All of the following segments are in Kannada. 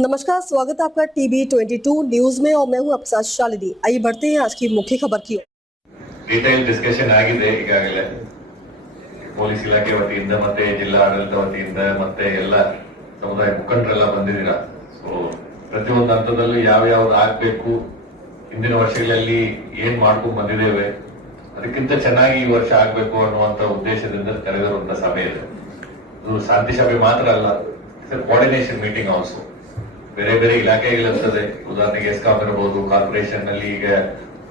नमस्कार, स्वागत है आपका टीवी 22 न्यूज में और मैं हूं आपके साथ शालिनी। आइए बढ़ते हैं आज की मुख्य खबर की ओर। ಡೀಟೇಲ್ ಡಿಸ್ಕಷನ್ ಆಗಿದೆ ಈಗಾಗಲೇ ಪೊಲೀಸ್ ಇಲಾಖೆ ವತಿಯಿಂದ ಮತ್ತೆ ಜಿಲ್ಲಾ ಆಡಳಿತ ವತಿಯಿಂದ ಮತ್ತೆ ಎಲ್ಲ ಸಮುದಾಯ ಮುಖಂಡರೆಲ್ಲ ಬಂದಿದ್ದೀರಾ. ಸೊ ಪ್ರತಿಯೊಂದು ಹಂತದಲ್ಲೂ ಯಾವ್ಯಾವ್ದು ಆಗ್ಬೇಕು, ಹಿಂದಿನ ವರ್ಷಗಳಲ್ಲಿ ಏನ್ ಮಾಡ್ಕೊಂಡು ಬಂದಿದ್ದೇವೆ ಅದಕ್ಕಿಂತ ಚೆನ್ನಾಗಿ ಈ ವರ್ಷ ಆಗ್ಬೇಕು ಅನ್ನುವಂತ ಉದ್ದೇಶದಿಂದ ಕರೆದಿರುವಂತ ಸಭೆ ಇದೆ. ಇದು ಶಾಂತಿ ಸಭೆ ಮಾತ್ರ ಅಲ್ಲ, ಕೋಆರ್ಡಿನೇಷನ್ ಮೀಟಿಂಗ್ ಆಲ್ಸೋ. ಬೇರೆ ಬೇರೆ ಇಲಾಖೆಗಳಿರ್ತದೆ, ಉದಾಹರಣೆಗೆ ಎಸ್ಕಾಂ ಇರಬಹುದು, ಕಾರ್ಪೊರೇಷನ್ ನಲ್ಲಿ ಈಗ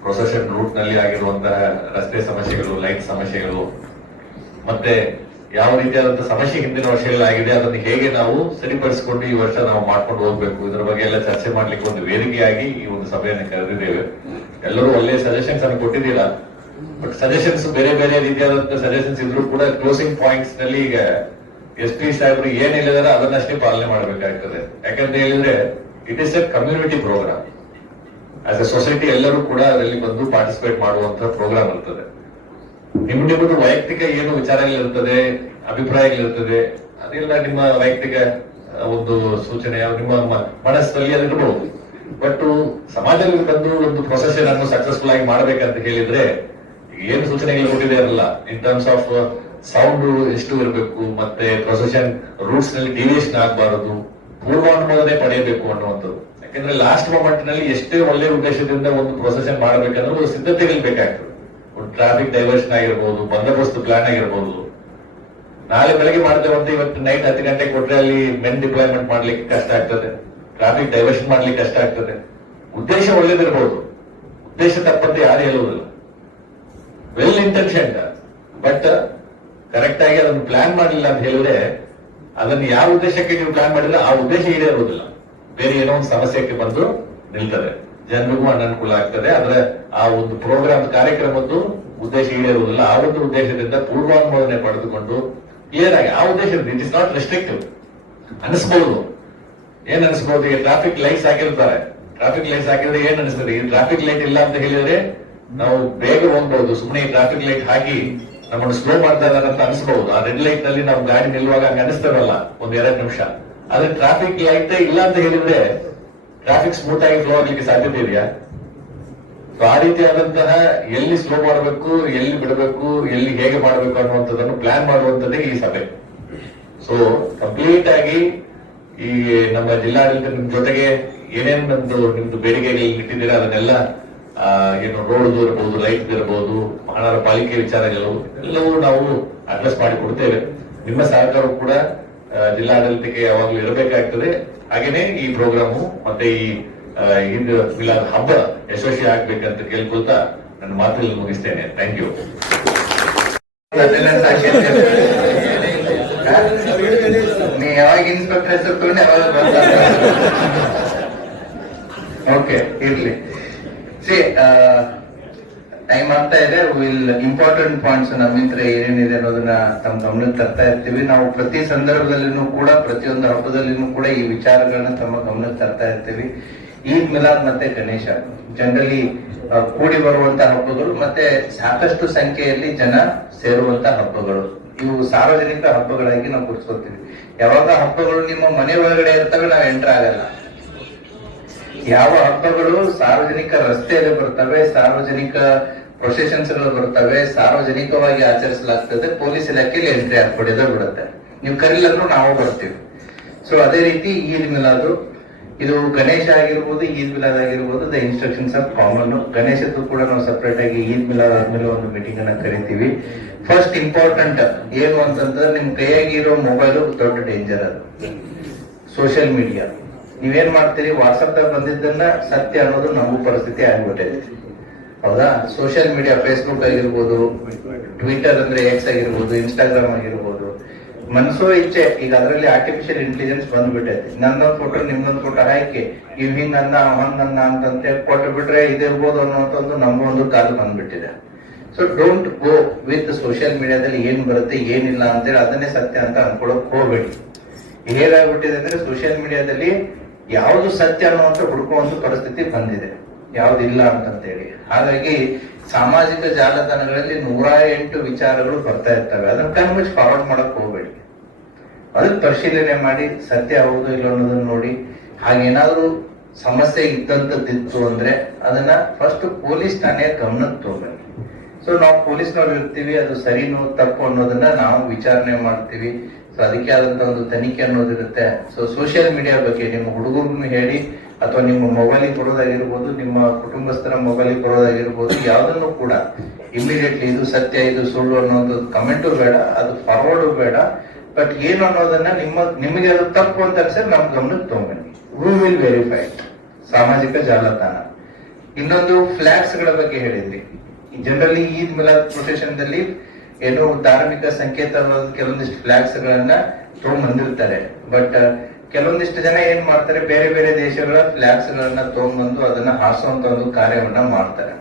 ಪ್ರೊಸೆಷನ್ ರೂಟ್ ನಲ್ಲಿ ಆಗಿರುವಂತಹ ರಸ್ತೆ ಸಮಸ್ಯೆಗಳು, ಲೈಟ್ ಸಮಸ್ಯೆಗಳು, ಮತ್ತೆ ಯಾವ ರೀತಿಯಾದಂತಹ ಸಮಸ್ಯೆ ಹಿಂದಿನ ವರ್ಷಗಳಾಗಿದೆ ಅದನ್ನು ಹೇಗೆ ನಾವು ಸರಿಪಡಿಸಿಕೊಂಡು ಈ ವರ್ಷ ನಾವು ಮಾಡ್ಕೊಂಡು ಹೋಗ್ಬೇಕು, ಇದರ ಬಗ್ಗೆ ಎಲ್ಲ ಚರ್ಚೆ ಮಾಡ್ಲಿಕ್ಕೆ ಒಂದು ವೇದಿಕೆಯಾಗಿ ಈ ಒಂದು ಸಭೆಯನ್ನು ಕರೆದಿದ್ದೇವೆ. ಎಲ್ಲರೂ ಒಳ್ಳೆ ಸಜೆಷನ್ಸ್ ಅನ್ನು ಕೊಟ್ಟಿದ್ದೀರಾ. ಬಟ್ ಸಜೆಷನ್ಸ್ ಬೇರೆ ಬೇರೆ ರೀತಿಯಾದಂತಹ ಸಜೆಷನ್ಸ್ ಇದ್ರು ಕೂಡ ಕ್ಲೋಸಿಂಗ್ ಪಾಯಿಂಟ್ಸ್ ನಲ್ಲಿ ಈಗ SP ಸಾಹೇಬರು ಏನ್ ಹೇಳಿದಾರೆ ಅದನ್ನಷ್ಟೇ ಪಾಲನೆ ಮಾಡಬೇಕಾಗ್ತದೆ. ಯಾಕಂತ ಹೇಳಿದ್ರೆ it is a community programme. As a society ಎಲ್ಲರೂ ಕೂಡ ಅದರಲ್ಲಿ ಬಂದು ಪಾರ್ಟಿಸಿಪೇಟ್ ಮಾಡುವಂತಹ ಪ್ರೋಗ್ರಾಮ್ ಇರ್ತದೆ. ನಿಮ್ಮದು ವೈಯಕ್ತಿಕ ಏನು ವಿಚಾರಗಳಿರ್ತದೆ, ಅಭಿಪ್ರಾಯಗಳಿರ್ತದೆ, ಅದೆಲ್ಲ ನಿಮ್ಮ ವೈಯಕ್ತಿಕ ಒಂದು ಸೂಚನೆ ನಿಮ್ಮ ಮನಸ್ಸಲ್ಲಿ ಅದಿರಬಹುದು. ಬಟ್ ಸಮಾಜದಲ್ಲಿ ಬಂದು ಒಂದು ಪ್ರೊಸೆಷನ್ ಅನ್ನು ಸಕ್ಸಸ್ಫುಲ್ ಆಗಿ ಮಾಡಬೇಕಂತ ಹೇಳಿದ್ರೆ ಏನು ಸೂಚನೆಗಳು ಕೊಟ್ಟಿದ್ದಾರಲ್ಲ, ಇನ್ ಟರ್ಮ್ಸ್ ಆಫ್ ಸೌಂಡ್ ಎಷ್ಟು ಇರಬೇಕು, ಮತ್ತೆ ಪ್ರೊಸೆಷನ್ ರೂಟ್ಸ್ ನಲ್ಲಿ ಡಿವಿಯೇಷನ್ ಆಗಬಾರದು, ಪೂರ್ವಾನುಮೋದನೆ ಪಡೆಯಬೇಕು ಅನ್ನುವಂಥದ್ದು. ಯಾಕಂದ್ರೆ ಲಾಸ್ಟ್ ಮೊಮೆಂಟ್ ನಲ್ಲಿ ಎಷ್ಟೇ ಒಳ್ಳೆ ಉದ್ದೇಶದಿಂದ ಒಂದು ಪ್ರೊಸೆಷನ್ ಮಾಡಬೇಕಂದ್ರೆ ಒಂದು ಸಿದ್ಧತೆಗಳು ಬೇಕಾಗ್ತದೆ. ಒಂದು ಟ್ರಾಫಿಕ್ ಡೈವರ್ಷನ್ ಆಗಿರ್ಬೋದು, ಬಂದೋಬಸ್ತ್ ಪ್ಲಾನ್ ಆಗಿರ್ಬೋದು. ನಾಳೆ ಬೆಳಗ್ಗೆ ಮಾಡ್ತೇವಂತ ಇವತ್ತು ನೈಟ್ 10 ಗಂಟೆಗೆ ಕೊಟ್ರೆ ಅಲ್ಲಿ ಮೆನ್ ಡಿಪ್ಲಾಯ್ಮೆಂಟ್ ಮಾಡ್ಲಿಕ್ಕೆ ಕಷ್ಟ ಆಗ್ತದೆ, ಟ್ರಾಫಿಕ್ ಡೈವರ್ಷನ್ ಮಾಡ್ಲಿಕ್ಕೆ ಕಷ್ಟ ಆಗ್ತದೆ. ಉದ್ದೇಶ ಒಳ್ಳೇದಿರ್ಬೋದು, ಉದ್ದೇಶ ತಪ್ಪಂತೆ ಯಾರು ಹೇಳುವುದಿಲ್ಲ. ವೆಲ್ ಇಂಟೆನ್ಷನ್, ಬಟ್ ಕರೆಕ್ಟ್ ಆಗಿ ಅದನ್ನು ಪ್ಲಾನ್ ಮಾಡಲಿಲ್ಲ ಅಂತ ಹೇಳಿದ್ರೆ ಅದನ್ನು ಯಾವ ಉದ್ದೇಶಕ್ಕೆ ನೀವು ಪ್ಲಾನ್ ಮಾಡಿದ್ರೆ ಆ ಉದ್ದೇಶ ಈಡೇರುವುದಿಲ್ಲ, ಬೇರೆ ಏನೋ ಒಂದು ಸಮಸ್ಯೆಗೆ ಬಂದು ನಿಲ್ತದೆ, ಜನರಿಗೂ ಅನನುಕೂಲ ಆಗ್ತದೆ. ಆದ್ರೆ ಆ ಒಂದು ಪ್ರೋಗ್ರಾಮ್ ಕಾರ್ಯಕ್ರಮದ್ದು ಉದ್ದೇಶ ಈಡೇರುವುದಿಲ್ಲ. ಆ ಒಂದು ಉದ್ದೇಶದಿಂದ ಪೂರ್ವಾನುಮೋದನೆ ಪಡೆದುಕೊಂಡು ಕ್ಲಿಯರ್ ಆಗಿ ಆ ಉದ್ದೇಶ ಇಟ್ ಇಸ್ ನಾಟ್ ರೆಸ್ಟ್ರಿಕ್ಟಿವ್ ಅನಿಸಬಹುದು. ಏನ್ ಅನಿಸಬಹುದು, ಈಗ ಟ್ರಾಫಿಕ್ ಲೈಟ್ಸ್ ಹಾಕಿರ್ತಾರೆ, ಟ್ರಾಫಿಕ್ ಲೈಟ್ಸ್ ಹಾಕಿದ್ರೆ ಏನ್ ಅನಿಸ್ತದೆ, ಈ ಟ್ರಾಫಿಕ್ ಲೈಟ್ ಇಲ್ಲ ಅಂತ ಹೇಳಿದ್ರೆ ನಾವು ಬೇಗ ಹೋಗ್ಬಹುದು. ಸುಮ್ಮನೆ ಈ ಟ್ರಾಫಿಕ್ ಲೈಟ್ ಹಾಕಿ ನಮ್ಮನ್ನು ಸ್ಲೋ ಮಾಡ್ತಾ ಇದ್ದಾರೆ ಅಂತ ಅನಿಸಬಹುದು. ಆ ರೆಡ್ ಲೈಟ್ ನಲ್ಲಿ ನಾವು ಗಾಡಿ ನಿಲ್ಲುವಾಗ ಹಂಗ ಅನಿಸ್ತೇವಲ್ಲ ಒಂದ್ 2 ನಿಮಿಷ. ಆದ್ರೆ ಟ್ರಾಫಿಕ್ ಲೈಟ್ ಇಲ್ಲ ಅಂತ ಹೇಳಿದ್ರೆ ಟ್ರಾಫಿಕ್ ಸ್ಮೂತ್ ಆಗಿ ಫ್ಲೋ ಆಗ್ಲಿಕ್ಕೆ ಸಾಧ್ಯತೆ ಇದೆಯಾ? ಆ ರೀತಿಯಾದಂತಹ ಎಲ್ಲಿ ಸ್ಲೋ ಮಾಡಬೇಕು, ಎಲ್ಲಿ ಬಿಡಬೇಕು, ಎಲ್ಲಿ ಹೇಗೆ ಮಾಡಬೇಕು ಅನ್ನುವಂಥದ್ದನ್ನು ಪ್ಲಾನ್ ಮಾಡುವಂಥದ್ದೇ ಈ ಸಭೆ. ಸೊ ಕಂಪ್ಲೀಟ್ ಆಗಿ ಈ ನಮ್ಮ ಜಿಲ್ಲಾಡಳಿತ ನಿಮ್ ಜೊತೆಗೆ ಏನೇನು ನಿಮ್ದು ಬೇಡಿಕೆಗಳು ಇಟ್ಟಿದ್ದೀರಾ ಅದನ್ನೆಲ್ಲ ಏನು ರೋಡ್ ಇರಬಹುದು, ಲೈಟ್ ಇರಬಹುದು, ಮಹಾನಗರ ಪಾಲಿಕೆ ವಿಚಾರಗಳು ಎಲ್ಲವೂ ನಾವು ಅಡ್ರೆಸ್ ಮಾಡಿ ಕೊಡ್ತೇವೆ. ನಿಮ್ಮ ಸಹಕಾರ ಕೂಡ ಜಿಲ್ಲಾಡಳಿತಕ್ಕೆ ಯಾವಾಗಲೂ ಇರಬೇಕಾಗ್ತದೆ. ಹಾಗೇನೆ ಈ ಪ್ರೋಗ್ರಾಮು ಮತ್ತೆ ಈ ಈದ್ ಮಿಲಾದ್ ಹಬ್ಬ ಯಶಸ್ವಿ ಆಗ್ಬೇಕಂತ ಕೇಳ್ಕೊಳ್ತಾ ನನ್ನ ಮಾತಲ್ಲಿ ಮುಗಿಸ್ತೇನೆ. Thank you. ನೀ ಯಾವಾಗ ಇನ್ಸ್ಪೆಕ್ಟರ್ ಹೆಸರು ತಗೊಂಡು ಯಾವಾಗ ಓಕೆ ಇರ್ಲಿ. ಟೈಮ್ ಆಗ್ತಾ ಇದೆ. ವಿಲ್ ಇಂಪಾರ್ಟೆಂಟ್ ಪಾಯಿಂಟ್ಸ್ ನಮ್ಮಿಂತ್ರ ಏನೇನಿದೆ ಅನ್ನೋದನ್ನ ತಮ್ಮ ಗಮನಕ್ಕೆ ತರ್ತಾ ಇರ್ತೀವಿ. ನಾವು ಪ್ರತಿ ಸಂದರ್ಭದಲ್ಲಿನೂ ಕೂಡ, ಪ್ರತಿಯೊಂದು ಹಬ್ಬದಲ್ಲಿನೂ ಕೂಡ ಈ ವಿಚಾರಗಳನ್ನ ತಮ್ಮ ಗಮನಕ್ಕೆ ತರ್ತಾ ಇರ್ತೀವಿ. ಈದ್ ಮಿಲಾದ್ ಮತ್ತೆ ಗಣೇಶ ಜನರಲಿ ಕೂಡಿ ಬರುವಂತಹ ಹಬ್ಬಗಳು, ಮತ್ತೆ ಸಾಕಷ್ಟು ಸಂಖ್ಯೆಯಲ್ಲಿ ಜನ ಸೇರುವಂತ ಹಬ್ಬಗಳು. ಇವು ಸಾರ್ವಜನಿಕ ಹಬ್ಬಗಳಾಗಿ ನಾವು ಗುರುತಿಸ್ಕೊತೀವಿ. ಯಾವಾಗ ಹಬ್ಬಗಳು ನಿಮ್ಮ ಮನೆ ಒಳಗಡೆ ಇರ್ತವೆ ನಾವು ಎಂಟರ್ ಆಗಲ್ಲ. ಯಾವ ಹಬ್ಬಗಳು ಸಾರ್ವಜನಿಕ ರಸ್ತೆಯಲ್ಲಿ ಬರ್ತವೆ, ಸಾರ್ವಜನಿಕ ಪ್ರೊಸೆಷನ್ಸ್ ಗಳು ಬರ್ತವೆ, ಸಾರ್ವಜನಿಕವಾಗಿ ಆಚರಿಸಲಾಗ್ತದೆ, ಪೊಲೀಸ್ ಇಲಾಖೆಯಲ್ಲಿ ಎಂಟ್ರಿ ಹಾಕೊಡಿದ ಬಿಡುತ್ತೆ. ನೀವು ಕರೀಲಂದ್ರೂ ನಾವು ಬರ್ತೀವಿ. ಸೊ ಅದೇ ರೀತಿ ಈದ್ ಮಿಲಾದ್, ಇದು ಗಣೇಶ ಆಗಿರ್ಬೋದು, ಈದ್ ಮಿಲಾದ್ ಆಗಿರ್ಬೋದು, ದ ಇನ್ಸ್ಟ್ರಕ್ಷನ್ಸ್ ಆಫ್ ಕಾಮನ್. ಗಣೇಶದ್ದು ಕೂಡ ನಾವು ಸಪರೇಟ್ ಆಗಿ ಈದ್ ಮಿಲಾದ್ ಆದ್ಮೇಲೆ ಒಂದು ಮೀಟಿಂಗ್ ಅನ್ನ ಕರಿತೀವಿ. ಫಸ್ಟ್ ಇಂಪಾರ್ಟೆಂಟ್ ಏನು ಅಂತಂದ್ರೆ ನಿಮ್ ಕೈಯಾಗಿ ಇರೋ ಮೊಬೈಲ್ ದೊಡ್ಡ ಡೇಂಜರ್. ಅದು ಸೋಷಿಯಲ್ ಮೀಡಿಯಾ. ನೀವೇನ್ ಮಾಡ್ತೀರಿ, ವಾಟ್ಸಪ್ ದಾಗ ಬಂದಿದ್ದನ್ನ ಸತ್ಯ ಅನ್ನೋದು ನಮ್ಮ ಪರಿಸ್ಥಿತಿ ಆಗ್ಬಿಟ್ಟಿದೆ, ಹೌದಾ? ಸೋಷಿಯಲ್ ಮೀಡಿಯಾ, ಫೇಸ್ಬುಕ್ ಆಗಿರ್ಬೋದು, ಟ್ವಿಟರ್ ಅಂದ್ರೆ ಎಕ್ಸ್ ಆಗಿರ್ಬೋದು, ಇನ್ಸ್ಟಾಗ್ರಾಮ್ ಆಗಿರ್ಬೋದು, ಮನಸೋ ಇಚ್ಛೆ. ಈಗ ಅದರಲ್ಲಿ ಆರ್ಟಿಫಿಷಿಯಲ್ ಇಂಟೆಲಿಜೆನ್ಸ್ ಬಂದ್ಬಿಟ್ಟೈತಿ. ನನ್ನೊಂದು ಫೋಟೋ ನಿಮ್ದೊಂದು ಫೋಟೋ ಹಾಕಿ ಇವ್ ಹಿಂಗನ್ನ ಹಂಗನ್ನ ಅಂತಂತೆ ಕೊಟ್ಟು ಬಿಟ್ರೆ ಇದಿರ್ಬೋದು ಅನ್ನೋಂಥದ್ದು ನಮಗೊಂದು ಕಾಲ ಬಂದ್ಬಿಟ್ಟಿದೆ. So don't go with social ಮೀಡಿಯಾದಲ್ಲಿ ಏನ್ ಬರುತ್ತೆ ಏನಿಲ್ಲ ಅಂತೇಳಿ ಅದನ್ನೇ ಸತ್ಯ ಅಂತ ಅನ್ಕೊಳಕ್ ಹೋಗ್ಬೇಡಿ. ಹೇಗಾಗ್ಬಿಟ್ಟಿದೆ ಅಂದ್ರೆ ಸೋಷಿಯಲ್ ಮೀಡಿಯಾದಲ್ಲಿ ಯಾವುದು ಸತ್ಯ ಅನ್ನುವಂತ ಹುಡುಕುವಂತ ಪರಿಸ್ಥಿತಿ ಬಂದಿದೆ, ಯಾವ್ದಿಲ್ಲ ಅಂತಂತೇಳಿ. ಹಾಗಾಗಿ ಸಾಮಾಜಿಕ ಜಾಲತಾಣಗಳಲ್ಲಿ 108 ವಿಚಾರಗಳು ಬರ್ತಾ ಇರ್ತವೆ. ಅದನ್ನ ಕನ್ವಿನ್ಸ್ ಫಾರ್ವರ್ಡ್ ಮಾಡಕ್ ಹೋಗ್ಬೇಡಿ. ಅದನ್ನ ಪರಿಶೀಲನೆ ಮಾಡಿ ಸತ್ಯ ಹೌದು ಇಲ್ಲ ಅನ್ನೋದನ್ನ ನೋಡಿ ಹಾಗೇನಾದ್ರೂ ಸಮಸ್ಯೆ ಇದ್ದಂತದ್ದಿತ್ತು ಅಂದ್ರೆ ಅದನ್ನ ಫಸ್ಟ್ ಪೊಲೀಸ್ ಠಾಣೆಯ ಗಮನಕ್ಕೆ ತಗೊಂಡ್ಬನ್ನಿ. ಸೊ ನಾವು ಪೊಲೀಸ್ನವ್ರು ಇರ್ತೀವಿ, ಅದು ಸರಿನೋ ತಪ್ಪು ಅನ್ನೋದನ್ನ ನಾವು ವಿಚಾರಣೆ ಮಾಡ್ತೀವಿ. ಸೊ ಅದಕ್ಕೆ ಆದಂತ ಒಂದು ತನಿಖೆ ಅನ್ನೋದಿರುತ್ತೆ. ಸೊ ಸೋಷಿಯಲ್ ಮೀಡಿಯಾ ಬಗ್ಗೆ ನಿಮ್ಮ ಹುಡುಗರ್ನು ಹೇಳಿ, ಅಥವಾ ನಿಮ್ಮ ಮೊಬೈಲಿಗೆ ಕೊಡೋದಾಗಿರ್ಬೋದು, ನಿಮ್ಮ ಕುಟುಂಬಸ್ಥರ ಮೊಬೈಲಿಗೆ ಕೊಡೋದಾಗಿರ್ಬೋದು, ಯಾವ್ದನ್ನು ಕೂಡ ಇಮಿಡಿಯೇಟ್ಲಿ ಇದು ಸತ್ಯ ಇದು ಸುಳ್ಳು ಅನ್ನೋದು ಕಮೆಂಟು ಬೇಡ, ಅದು ಫಾರ್ವರ್ಡು ಬೇಡ. ಬಟ್ ಏನು ಅನ್ನೋದನ್ನ ನಿಮಗೆ ಅದು ತಪ್ಪು ಅಂತ ಅನ್ಸಿದ್ರೆ ನಮ್ ಗಮನಕ್ಕೆ ತಗೊಂಡ್ಬನ್ನಿ. We will verify. ಸಾಮಾಜಿಕ ಜಾಲತಾಣ. ಇನ್ನೊಂದು ಫ್ಲಾಗ್ಸ್ ಗಳ ಬಗ್ಗೆ ಹೇಳಿದ್ರಿ. ಜನರಲಿ ಈದ್ ಮಿಲಾದ್ ಪ್ರೊಸೆಷನ್ದಲ್ಲಿ ಏನು ಧಾರ್ಮಿಕ ಸಂಕೇತವಾದ ಕೆಲವೊಂದಿಷ್ಟು ಫ್ಲಾಗ್ಸ್ ಗಳನ್ನ ತಗೊಂಡ್ಬಂದಿರ್ತಾರೆ. ಬಟ್ ಕೆಲವೊಂದಿಷ್ಟು ಜನ ಏನ್ ಮಾಡ್ತಾರೆ, ಬೇರೆ ಬೇರೆ ದೇಶಗಳ ಫ್ಲಾಗ್ಸ್ ಗಳನ್ನ ತಗೊಂಡ್ಬಂದು ಅದನ್ನ ಹಾರಿಸುವಂತ ಒಂದು ಕಾರ್ಯವನ್ನ ಮಾಡ್ತಾರೆ.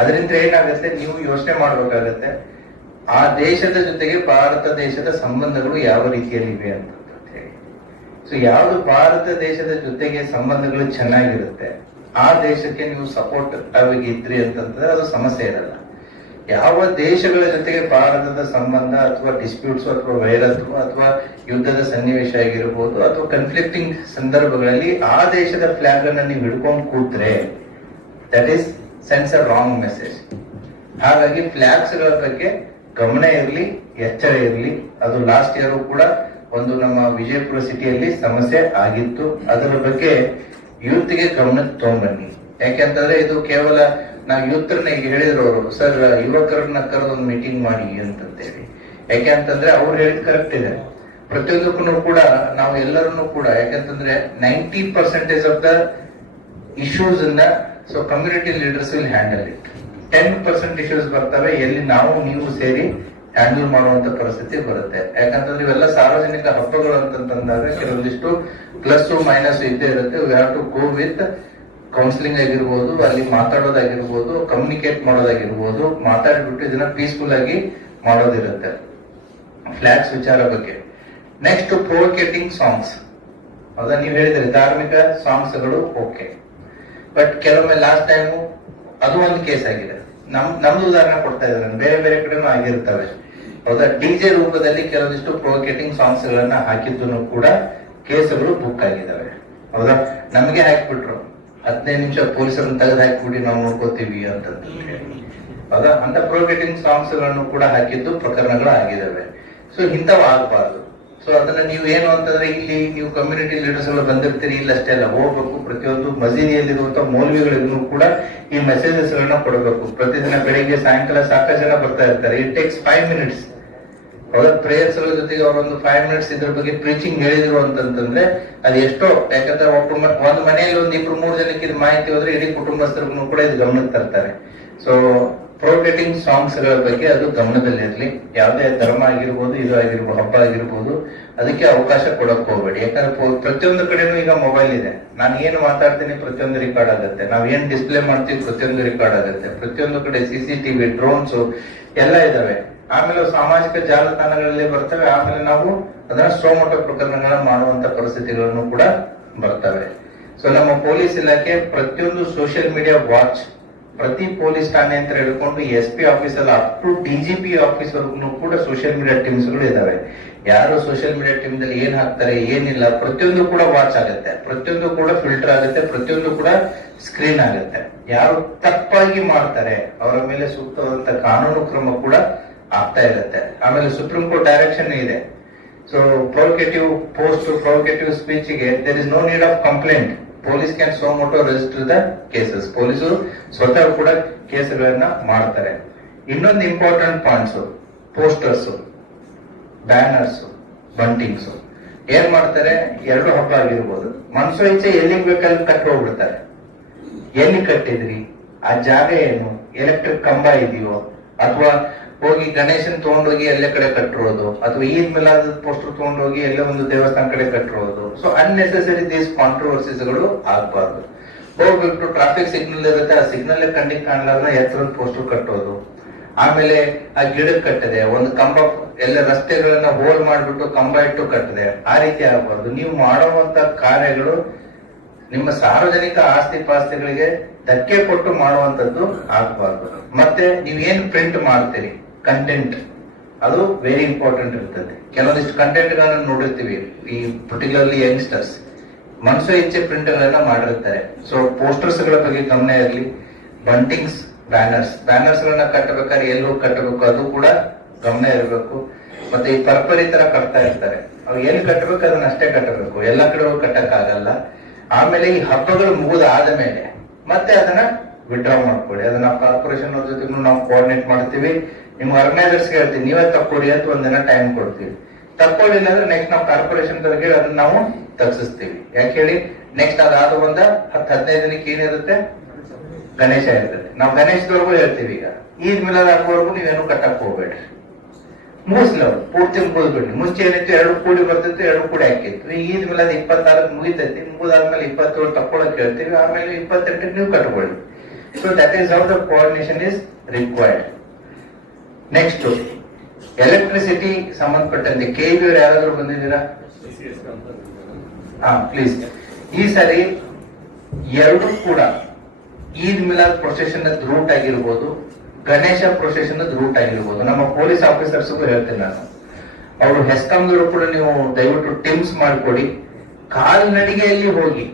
ಅದರಿಂದ ಏನಾಗುತ್ತೆ, ನೀವು ಯೋಚನೆ ಮಾಡ್ಬೇಕಾಗತ್ತೆ, ಆ ದೇಶದ ಜೊತೆಗೆ ಭಾರತ ದೇಶದ ಸಂಬಂಧಗಳು ಯಾವ ರೀತಿಯಲ್ಲಿವೆ ಅಂತ ಹೇಳಿ. ಸೊ ಯಾವ್ದು ಭಾರತ ದೇಶದ ಜೊತೆಗೆ ಸಂಬಂಧಗಳು ಚೆನ್ನಾಗಿರುತ್ತೆ, ಆ ದೇಶಕ್ಕೆ ನೀವು ಸಪೋರ್ಟ್ ಆಗಿದ್ರಿ ಅಂತಂದ್ರೆ ಅದು ಸಮಸ್ಯೆ ಇರಲ್ಲ. ಯಾವ ದೇಶಗಳ ಜೊತೆಗೆ ಭಾರತದ ಸಂಬಂಧ ಅಥವಾ ಡಿಸ್ಪ್ಯೂಟ್ಸ್ ಅಥವಾ ವೈರತ್ವ ಅಥವಾ ಯುದ್ಧದ ಸನ್ನಿವೇಶ ಆಗಿರ್ಬೋದು ಅಥವಾ ಕನ್ಫ್ಲಿಕ್ಟಿಂಗ್ ಸಂದರ್ಭಗಳಲ್ಲಿ ಆ ದೇಶದ ಫ್ಲಾಗ್ ಅನ್ನ ನೀವು ಹಿಡ್ಕೊಂಡು ಕೂತ್ರೆ that is sense a wrong message. ಹಾಗಾಗಿ ಫ್ಲಾಗ್ಸ್ ಗಳ ಬಗ್ಗೆ ಗಮನ ಇರಲಿ, ಎಚ್ಚರ ಇರಲಿ. ಅದು ಲಾಸ್ಟ್ ಇಯರ್ ಕೂಡ ಒಂದು ನಮ್ಮ ವಿಜಯಪುರ ಸಿಟಿಯಲ್ಲಿ ಸಮಸ್ಯೆ ಆಗಿತ್ತು. ಅದರ ಬಗ್ಗೆ ಯೂತ್ಗೆ ಗಮನಕ್ಕೆ ತಗೊಂಡ್ಬನ್ನಿ. ಯಾಕೆಂತಂದ್ರೆ ಇದು ಕೇವಲ ನಾವು ಯೂತ್ರನ್ನ ಈಗ ಹೇಳಿದ್ರು ಅವರು, ಸರ್ ಯುವಕರನ್ನ ಕರೆದೊಂದು ಮೀಟಿಂಗ್ ಮಾಡಿ ಅಂತಂತೇಳಿ. ಯಾಕೆ ಅಂತಂದ್ರೆ ಅವ್ರು ಹೇಳಿದ್ ಕರೆಕ್ಟ್ ಇದೆ. ಪ್ರತಿಯೊಂದಕ್ಕೂ ಕೂಡ ನಾವು ಎಲ್ಲರನ್ನು ಕೂಡ, ಯಾಕಂತಂದ್ರೆ 90% ಆಫ್ ದ ಇಶ್ಯೂಸ್ ಅನ್ನ so community leaders will handle it. 10% issues ಬರ್ತವೆ ಎಲ್ಲಿ ನಾವು ನೀವು ಸೇರಿ ಹ್ಯಾಂಡಲ್ ಮಾಡುವಂತ ಪರಿಸ್ಥಿತಿ ಬರುತ್ತೆ. ಯಾಕಂತಂದ್ರೆ ಇವೆಲ್ಲ ಸಾರ್ವಜನಿಕ ಹಬ್ಬಗಳು ಅಂತಂದಾಗ ಕೆಲವೊಂದಿಷ್ಟು ಪ್ಲಸ್ ಮೈನಸ್ ಇದ್ದೇ ಇರುತ್ತೆ. We have to go with counselling ಆಗಿರ್ಬೋದು, ಅಲ್ಲಿ ಮಾತಾಡೋದಾಗಿರ್ಬೋದು, ಕಮ್ಯುನಿಕೇಟ್ ಮಾಡೋದಾಗಿರ್ಬೋದು, ಮಾತಾಡ್ಬಿಟ್ಟು ಇದನ್ನ ಪೀಸ್ಫುಲ್ ಆಗಿ ಮಾಡೋದಿರುತ್ತೆ. ಫ್ಲಾಗ್ಸ್ ವಿಚಾರ ಬಗ್ಗೆ. Next provoking songs. ಹೌದಾ, ನೀವು ಹೇಳಿದ್ರಿ ಧಾರ್ಮಿಕ ಸಾಂಗ್ಸ್ಗಳು ಓಕೆ, ಬಟ್ ಕೆಲವೊಮ್ಮೆ ಲಾಸ್ಟ್ ಟೈಮು ಅದು ಒಂದು ಕೇಸ್ ಆಗಿದೆ. ನಮ್ದು ಉದಾಹರಣೆ ಕೊಡ್ತಾ ಇದ್ದಾರೆ, ಬೇರೆ ಬೇರೆ ಕಡೆನೂ ಆಗಿರ್ತವೆ. ಹೌದಾ, ಡಿಜೆ ರೂಪದಲ್ಲಿ ಕೆಲವೊಂದಿಷ್ಟು ಪ್ರೊವೊಕೇಟಿಂಗ್ ಸಾಂಗ್ಸ್ ಗಳನ್ನ ಹಾಕಿದ್ದು ಕೂಡ ಕೇಸುಗಳು ಬುಕ್ ಆಗಿದ್ದಾವೆ. ಹೌದಾ, ನಮಗೆ ಹಾಕಿಬಿಟ್ರು 15 ನಿಮಿಷ ಪೊಲೀಸರನ್ನು ತೆಗೆದು ಹಾಕಿಬಿಡಿ ನಾವು ನೋಡ್ಕೋತೀವಿ ಅಂತ. ಹೌದಾ, ಅಂತ ಪ್ರೊವೊಕೇಟಿಂಗ್ ಸಾಂಗ್ಸ್ ಗಳನ್ನು ಕೂಡ ಹಾಕಿದ್ದು ಪ್ರಕರಣಗಳು ಆಗಿದ್ದಾವೆ. ಸೊ ಇಂಥವು ಆಗಬಾರ್ದು. ಸೊ ಅದನ್ನ ನೀವು ಏನು ಅಂತಂದ್ರೆ, ಇಲ್ಲಿ ನೀವು ಕಮ್ಯುನಿಟಿ ಲೀಡರ್ಸ್ ಗಳು ಬಂದಿರ್ತೀರಿ, ಇಲ್ಲಷ್ಟೇ ಅಲ್ಲ, ಹೋಗ್ಬೇಕು ಪ್ರತಿಯೊಂದು ಮಸೀದಿಯಲ್ಲಿರುವಂತಹ ಮೌಲ್ವಿಗಳಿಗೂ ಕೂಡ ಈ ಮೆಸೇಜಸ್ ಗಳನ್ನ ಕೊಡಬೇಕು. ಪ್ರತಿದಿನ ಬೆಳಿಗ್ಗೆ ಸಾಯಂಕಾಲ ಸಾಕಷ್ಟು ಜನ ಬರ್ತಾ ಇರ್ತಾರೆ. It takes 5 minutes. ಅವರ ಪ್ರೇಯರ್ಸ್ ಗಳ ಜೊತೆಗೆ ಅವರೊಂದು 5 minutes ಇದ್ರ ಬಗ್ಗೆ ಪ್ರೀಚಿಂಗ್ ಹೇಳಿದ್ರು ಅಂತಂದ್ರೆ ಅದು ಎಷ್ಟೋ. ಯಾಕಂದ್ರೆ ಒಂದು ಮನೆಯಲ್ಲಿ ಒಂದು 2-3 ಜನಕ್ಕೆ ಇದು ಮಾಹಿತಿ ಹೋದ್ರೆ ಇಡೀ ಕುಟುಂಬಸ್ಥರಿಗೂ ಕೂಡ ಇದು ಗಮನಕ್ಕೆ ತರ್ತಾರೆ. ಸೊ ಪ್ರೊವೊಕೇಟಿಂಗ್ ಸಾಂಗ್ಸ್ ಗಳ ಬಗ್ಗೆ ಅದು ಗಮನದಲ್ಲಿರ್ಲಿ. ಯಾವುದೇ ಧರ್ಮ ಆಗಿರ್ಬೋದು, ಇದು ಆಗಿರ್ಬೋದು, ಹಬ್ಬ ಆಗಿರ್ಬೋದು, ಅದಕ್ಕೆ ಅವಕಾಶ ಕೊಡಕ್ ಹೋಗ್ಬೇಡಿ. ಯಾಕಂದ್ರೆ ಪ್ರತಿಯೊಂದು ಕಡೆನೂ ಈಗ ಮೊಬೈಲ್ ಇದೆ. ನಾನು ಏನು ಮಾತಾಡ್ತೀನಿ ಪ್ರತಿಯೊಂದು ರೆಕಾರ್ಡ್ ಆಗುತ್ತೆ. ನಾವ್ ಏನ್ ಡಿಸ್ಪ್ಲೇ ಮಾಡ್ತೀವಿ ಪ್ರತಿಯೊಂದು ರೆಕಾರ್ಡ್ ಆಗುತ್ತೆ. ಪ್ರತಿಯೊಂದು ಕಡೆ CCTV, ಡ್ರೋನ್ಸ್ ಎಲ್ಲ ಇದಾವೆ. ಆಮೇಲೆ ಸಾಮಾಜಿಕ ಜಾಲತಾಣಗಳಲ್ಲಿ ಬರ್ತವೆ. ಆಮೇಲೆ ನಾವು ಅದನ್ನ ಸೋಮೋಟೋ ಪ್ರಕರಣಗಳನ್ನ ಮಾಡುವಂತ ಪರಿಸ್ಥಿತಿಗಳನ್ನು ಕೂಡ ಬರ್ತವೆ. ಸೊ ನಮ್ಮ ಪೊಲೀಸ್ ಇಲಾಖೆ ಪ್ರತಿಯೊಂದು ಸೋಷಿಯಲ್ ಮೀಡಿಯಾ ವಾಚ್, ಪ್ರತಿ ಪೊಲೀಸ್ ಠಾಣೆ ಅಂತ ಹೇಳ್ಕೊಂಡು SP ಆಫೀಸ್ ಅಲ್ಲ ಅಪ್ ಟು DGP ಆಫೀಸ್ ವರ್ಗು ಕೂಡ ಸೋಷಿಯಲ್ ಮೀಡಿಯಾ ಟೀಮ್ಸ್ ಗಳು ಇದಾವೆ. ಯಾರು ಸೋಷಿಯಲ್ ಮೀಡಿಯಾ ಟೀಮ್ ದಲ್ಲಿ ಏನ್ ಹಾಕ್ತಾರೆ ಏನಿಲ್ಲ ಪ್ರತಿಯೊಂದು ಕೂಡ ವಾಚ್ ಆಗುತ್ತೆ, ಪ್ರತಿಯೊಂದು ಕೂಡ ಫಿಲ್ಟರ್ ಆಗುತ್ತೆ, ಪ್ರತಿಯೊಂದು ಕೂಡ ಸ್ಕ್ರೀನ್ ಆಗುತ್ತೆ. ಯಾರು ತಪ್ಪಾಗಿ ಮಾಡ್ತಾರೆ ಅವರ ಮೇಲೆ ಸೂಕ್ತವಾದಂತ ಕಾನೂನು ಕ್ರಮ ಕೂಡ ಆಗ್ತಾ ಇರುತ್ತೆ. ಆಮೇಲೆ ಸುಪ್ರೀಂ ಕೋರ್ಟ್ ಡೈರೆಕ್ಷನ್ ಇದೆ. So provocative post, provocative speech ಗೆ there is no need of complaint. Police can suo motu register the cases. ಪೊಲೀಸರು ಸ್ವತಃ ಕೂಡ ಕೇಸ್ಗಳನ್ನ ಮಾಡ್ತಾರೆ. ಇನ್ನೊಂದು important points, posters, banners, buntings ಏನ್ ಮಾಡ್ತಾರೆ, 2 ಹಬ್ಬ ಆಗಿರ್ಬೋದು, ಮನ್ಸೋ ಇಚ್ಛೆ ಎಲ್ಲಿಗೆ ಬೇಕಾದ್ರೆ ಕಟ್ಟಿ ಹೋಗ್ಬಿಡ್ತಾರೆ. ಎಲ್ಲಿ ಕಟ್ಟಿದ್ರಿ, ಆ ಜಾಗ ಏನು, ಎಲೆಕ್ಟ್ರಿಕ್ ಕಂಬ ಇದೆಯೋ, ಅಥವಾ ಹೋಗಿ ಗಣೇಶನ್ ತಗೊಂಡೋಗಿ ಎಲ್ಲೇ ಕಡೆ ಕಟ್ಟಿರೋದು, ಅಥವಾ ಈದ್ ಮಿಲಾದ್ ಪೋಸ್ಟರ್ ತಗೊಂಡೋಗಿ ಎಲ್ಲೇ ಒಂದು ದೇವಸ್ಥಾನ ಕಡೆ ಕಟ್ಟಿರೋದು. ಸೊ ಅನ್ನೆಸೆಸರಿ ದೀಸ್ ಕಾಂಟ್ರವರ್ಸೀಸ್ ಗಳು ಆಗ್ಬಾರ್ದು. ಹೋಗ್ಬಿಟ್ಟು ಟ್ರಾಫಿಕ್ ಸಿಗ್ನಲ್ ಇರುತ್ತೆ, ಆ ಸಿಗ್ನಲ್ ಕಣ್ಣಿಗೆ ಕಾಣಲಾರ್ದ ಎತ್ತರದ ಪೋಸ್ಟರ್ ಕಟ್ಟೋದು. ಆಮೇಲೆ ಆ ಗಿಡಕ್ಕೆ ಕಟ್ಟದೆ, ಒಂದು ಕಂಬ ಎಲ್ಲ ರಸ್ತೆಗಳನ್ನ ಹೋಲ್ ಮಾಡ್ಬಿಟ್ಟು ಕಂಬ ಇಟ್ಟು ಕಟ್ಟದೆ, ಆ ರೀತಿ ಆಗ್ಬಾರ್ದು. ನೀವು ಮಾಡುವಂತ ಕಾರ್ಯಗಳು ನಿಮ್ಮ ಸಾರ್ವಜನಿಕ ಆಸ್ತಿ ಪಾಸ್ತಿಗಳಿಗೆ ಧಕ್ಕೆ ಕೊಟ್ಟು ಮಾಡುವಂತದ್ದು ಆಗ್ಬಾರ್ದು. ಮತ್ತೆ ನೀವೇನ್ ಪ್ರಿಂಟ್ ಮಾಡ್ತೀರಿ ಕಂಟೆಂಟ್, ಅದು ವೆರಿ ಇಂಪಾರ್ಟೆಂಟ್ ಇರ್ತದೆ. ಕೆಲವೊಂದಿಷ್ಟು ಕಂಟೆಂಟ್ ಗಳನ್ನ ನೋಡಿರ್ತೀವಿ, ಈ ಪರ್ಟಿಕ್ಯುಲರ್ಲಿ ಯಂಗ್ಸ್ಟರ್ಸ್ ಮನಸೋ ಇಚ್ಛೆ ಪ್ರಿಂಟ್ ಗಳನ್ನ ಮಾಡಿರ್ತಾರೆ. ಸೊ ಪೋಸ್ಟರ್ಸ್ ಗಳ ಬಗ್ಗೆ ಗಮನ ಇರಲಿ. ಬಂಟಿಂಗ್ಸ್, ಬ್ಯಾನರ್ಸ್ ಗಳನ್ನ ಕಟ್ಟಬೇಕಾದ್ರೆ ಎಲ್ಲೂ ಕಟ್ಟಬೇಕು, ಅದು ಕೂಡ ಗಮನ ಇರಬೇಕು. ಮತ್ತೆ ಈ ಪರ್ಪರಿ ತರ ಕಟ್ತಾ ಇರ್ತಾರೆ, ಅವ್ ಎಲ್ಲಿ ಕಟ್ಟಬೇಕು ಅದನ್ನ ಅಷ್ಟೇ ಕಟ್ಟಬೇಕು, ಎಲ್ಲಾ ಕಡೆ ಕಟ್ಟಕ್ ಆಗಲ್ಲ. ಆಮೇಲೆ ಈ ಹಬ್ಬಗಳು ಮುಗಿದಾದ ಮೇಲೆ ಮತ್ತೆ ಅದನ್ನ ವಿಡ್ರಾ ಮಾಡ್ಕೊಳ್ಳಿ. ಅದನ್ನ ಕಾರ್ಪೊರೇಷನ್ ಅವ್ರ ಜೊತೆ ನಾವು ಕೋಆರ್ಡಿನೇಟ್ ಮಾಡ್ತೀವಿ. ನಿಮ್ ಆರ್ಗನೈಸರ್ಸ್ ಹೇಳ್ತೀವಿ, ನೀವೇ ತಕ್ಕೊಡಿ ಅಂತ ಒಂದಿನ ಟೈಮ್ ಕೊಡ್ತೀವಿ. ತಕ್ಕೊಳ್ಳಿಲ್ಲ ಅಂದ್ರೆ ನೆಕ್ಸ್ಟ್ ನಾವು ಕಾರ್ಪೊರೇಷನ್ ಹೇಳಿ ಅದನ್ನ ನಾವು ತಗ್ಸಿಸ್ತೀವಿ. ಯಾಕೆ ಹೇಳಿ, ನೆಕ್ಸ್ಟ್ ಅದಾದ ಒಂದ 10-15 ದಿನಕ್ಕೆ ಏನಿರುತ್ತೆ, ಗಣೇಶ ಇರ್ತದೆ. ನಾವು ಗಣೇಶದವರೆಗೂ ಹೇಳ್ತೀವಿ, ಈಗ ಈದ್ ಮಿಲಾದ್ ಆಗುವವರೆಗೂ ನೀವೇನು ಕಟ್ಟಕ್ ಹೋಗ್ಬೇಡ್ರಿ, ಮುಗಿಸ್ಲವ್ರು ಪೂರ್ತಿ ಮುಗಿದ್ಬಿಡ್ರಿ. ಮುಂಚೆ ಏನಿತ್ತು 2 ಕೂಡಿ ಬರ್ತಿತ್ತು, 2 ಕೂಡಿ ಹಾಕಿತ್ತು. ಈದ್ ಮಿಲಾದ್ 26 ಮುಗಿತೈತಿ, ಮುಗಿದಾದ್ಮೇಲೆ 27 ತಕ್ಕೊಳಕ್ ಹೇಳ್ತೀವಿ, ಆಮೇಲೆ 28 ನೀವು ಕಟ್ಕೊಳ್ಳಿ. So that is how the coordination is required. Next electricity ಸಂಬಂಧಪಟ್ಟಂತೆ KV ಯಾರಾದ್ರೂ ಬಂದಿದ್ದೀರಾ? ಪ್ಲೀಸ್. ಈ ಸರಿ ಎರಡು ಕೂಡ ಈದ್ ಮಿಲಾದ್ ಪ್ರೊಸೆಷನ್ ರೂಟ್ ಆಗಿರ್ಬೋದು, ಗಣೇಶ ಪ್ರೊಸೆಷನ್ ರೂಟ್ ಆಗಿರ್ಬೋದು, ನಮ್ಮ ಪೊಲೀಸ್ ಆಫೀಸರ್ಸ್ಗೂ ಹೇಳ್ತೇನೆ ನಾನು, ಅವರು ಹೆಸ್ಕಾಂದವರು ಕೂಡ ನೀವು ದಯವಿಟ್ಟು ಟಿಮ್ಸ್ ಮಾಡಿಕೊಡಿ. ಕಾಲ್ನಡಿಗೆಯಲ್ಲಿ ಹೋಗಿ,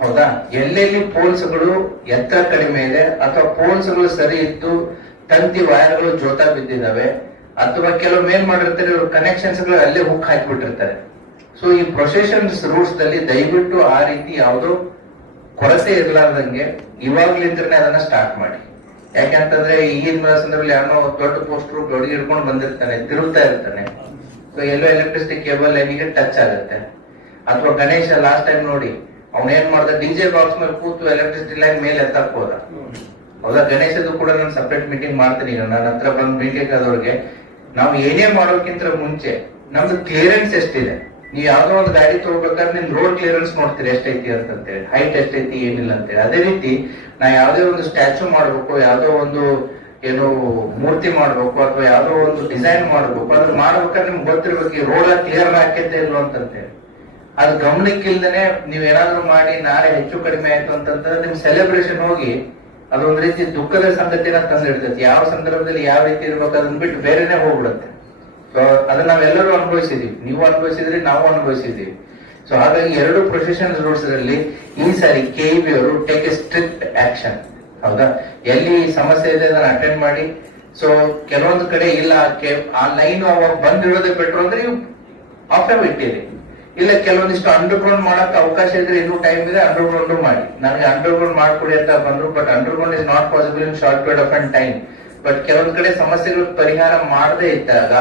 ಹೌದಾ, ಎಲ್ಲೆಲ್ಲಿ ಪೋಲ್ಸ್ಗಳು ಎತ್ತರ ಕಡಿಮೆ ಇದೆ ಅಥವಾ ಪೋಲ್ಸ್ಗಳು ಸರಿ ಇದ್ದು ತಂತಿ ವೈರ್ಗಳು ಜೋತ ಬಿದ್ದಿದ್ದಾವೆ, ಅಥವಾ ಕೆಲವೊಮ್ಮೆ ಏನ್ ಮಾಡಿರ್ತಾರೆ, ಇವರು ಕನೆಕ್ಷನ್ಸ್ ಗಳು ಅಲ್ಲೇ ಹುಕ್ ಹಾಕಿಬಿಟ್ಟಿರ್ತಾರೆ. ಸೊ ಈ ಪ್ರೊಸೆಷನ್ಸ್ ರೂಟ್ಸ್ ದಲ್ಲಿ ದಯವಿಟ್ಟು ಆ ರೀತಿ ಯಾವುದೋ ಕೊರತೆ ಇರ್ಲಾರ್ದಂಗೆ ಇವಾಗ್ಲಿಂದನೇ ಅದನ್ನ ಸ್ಟಾರ್ಟ್ ಮಾಡಿ. ಯಾಕೆಂತಂದ್ರೆ ಈಗಿನ ಸಂದರ್ಭದಲ್ಲಿ ಯಾರೋ ದೊಡ್ಡ ಪೋಸ್ಟರ್ ದೊಡ್ಡ ಹಿಡ್ಕೊಂಡು ಬಂದಿರ್ತಾನೆ, ತಿರುಗ್ತಾ ಇರ್ತಾನೆ. ಸೊ ಎಲ್ಲೋ ಎಲೆಕ್ಟ್ರಿಸಿಟಿ ಕೇಬಲ್ ಲೈನಿಗೆ ಟಚ್ ಆಗುತ್ತೆ. ಅಥವಾ ಗಣೇಶ ಲಾಸ್ಟ್ ಟೈಮ್ ನೋಡಿ, ಅವನೇನ್ ಮಾಡ್ದ, DJ ಬಾಕ್ಸ್ ಮೇಲೆ ಕೂತು ಎಲೆಕ್ಟ್ರಿಸಿಟಿ ಲೈನ್ ಮೇಲೆ ಎತ್ತಕ್ ಹೋದ. ಹೌದಾ, ಗಣೇಶದ್ದು ಕೂಡ ನಾನು ಸಪರೇಟ್ ಮೀಟಿಂಗ್ ಮಾಡ್ತೀನಿ. ನನ್ನ ಹತ್ರ ಬಂದು ಮೀಟಿಂಗ್ ಆದವ್ರಿಗೆ, ನಾವು ಏನೇ ಮಾಡೋಕ್ಕಿಂತ ಮುಂಚೆ ನಮ್ದು ಕ್ಲಿಯರೆನ್ಸ್ ಎಷ್ಟಿದೆ, ನೀವು ಯಾವ್ದೋ ಒಂದು ಗಾಡಿ ತಗೋಬೇಕಾದ್ರೆ ನಿಮ್ ರೋಡ್ ಕ್ಲಿಯರೆನ್ಸ್ ನೋಡ್ತೀರಿ ಎಷ್ಟೈತಿ ಅಂತಂತೇಳಿ, ಹೈಟ್ ಎಷ್ಟೈತಿ ಏನಿಲ್ಲ ಅಂತೇಳಿ. ಅದೇ ರೀತಿ ನಾ ಯಾವ್ದೇ ಒಂದು ಸ್ಟ್ಯಾಚ್ಯೂ ಮಾಡ್ಬೇಕು, ಯಾವ್ದೋ ಒಂದು ಏನು ಮೂರ್ತಿ ಮಾಡ್ಬೇಕು, ಅಥವಾ ಯಾವ್ದೋ ಒಂದು ಡಿಸೈನ್ ಮಾಡ್ಬೇಕು, ಅದನ್ನ ಮಾಡ್ಬೇಕಾದ್ರೆ ನಿಮ್ಗೆ ಗೊತ್ತಿರ್ಬೇಕು ಈ ರೋಡ್ ಕ್ಲಿಯರ್ ಹಾಕೈತೆ ಇಲ್ವೋ ಅಂತಂತೇಳಿ. ಅದು ಗಮನಕ್ಕಿಲ್ದೇನೆ ನೀವೇನಾದ್ರೂ ಮಾಡಿ ನಾಳೆ ಹೆಚ್ಚು ಕಡಿಮೆ ಆಯ್ತು ಅಂತಂದ್ರೆ ನಿಮ್ ಸೆಲೆಬ್ರೇಷನ್ ಹೋಗಿ ಅದೊಂದ್ ರೀತಿ ದುಃಖದ ಸಂಗತಿನ ತಂದಿಡ್ತೈತಿ. ಯಾವ ಸಂದರ್ಭದಲ್ಲಿ ಯಾವ ರೀತಿ ಇರ್ಬೇಕು ಅದನ್ನ ಬಿಟ್ಟು ಬೇರೆನೆ ಹೋಗ್ಬಿಡುತ್ತೆ. ಸೊ ಅದನ್ನ ನಾವೆಲ್ಲರೂ ಅನುಭವಿಸಿದೀವಿ, ನೀವು ಅನುಭವಿಸಿದ್ರಿ, ನಾವು ಅನುಭವಿಸಿದೀವಿ. ಸೊ ಹಾಗಾಗಿ ಎರಡು ಪ್ರೊಸೆಷನ್ ರೂಟ್ಸ್ ರಲ್ಲಿ ಈ ಸಾರಿ KEB ಅವರು ಟೇಕ್ ಎ ಸ್ಟ್ರಿಕ್ಟ್ ಆಕ್ಷನ್. ಹೌದಾ, ಎಲ್ಲಿ ಸಮಸ್ಯೆ ಇದೆ ಅದನ್ನ ಅಟೆಂಡ್ ಮಾಡಿ. ಸೊ ಕೆಲವೊಂದು ಕಡೆ ಇಲ್ಲ, ಆ ಲೈನ್ ಅವಾಗ ಬಂದಿರೋದೇ ಬೆಟ್ರು ಅಂದ್ರೆ ನೀವು ಆಫ್ ಇಟ್ಟಿರಿ. ಇಲ್ಲ ಕೆಲವೊಂದಿಷ್ಟು ಅಂಡರ್ ಗ್ರೌಂಡ್ ಮಾಡಕ್ ಅವಕಾಶ ಇದ್ರೆ ಇನ್ನೂ ಟೈಮ್ ಇದೆ, ಅಂಡರ್ ಗ್ರೌಂಡ್ ಮಾಡಿ. ನನಗೆ ಅಂಡರ್ ಗ್ರೌಂಡ್ ಮಾಡ್ಕೊಡಿ ಅಂತ ಬಂದ್ರು, but under ground is not possible in short period of and time. But ಕೆಲವೊಂದ್ ಕಡೆ ಸಮಸ್ಯೆಗಳು ಪರಿಹಾರ ಮಾಡದೇ ಇದ್ದಾಗ,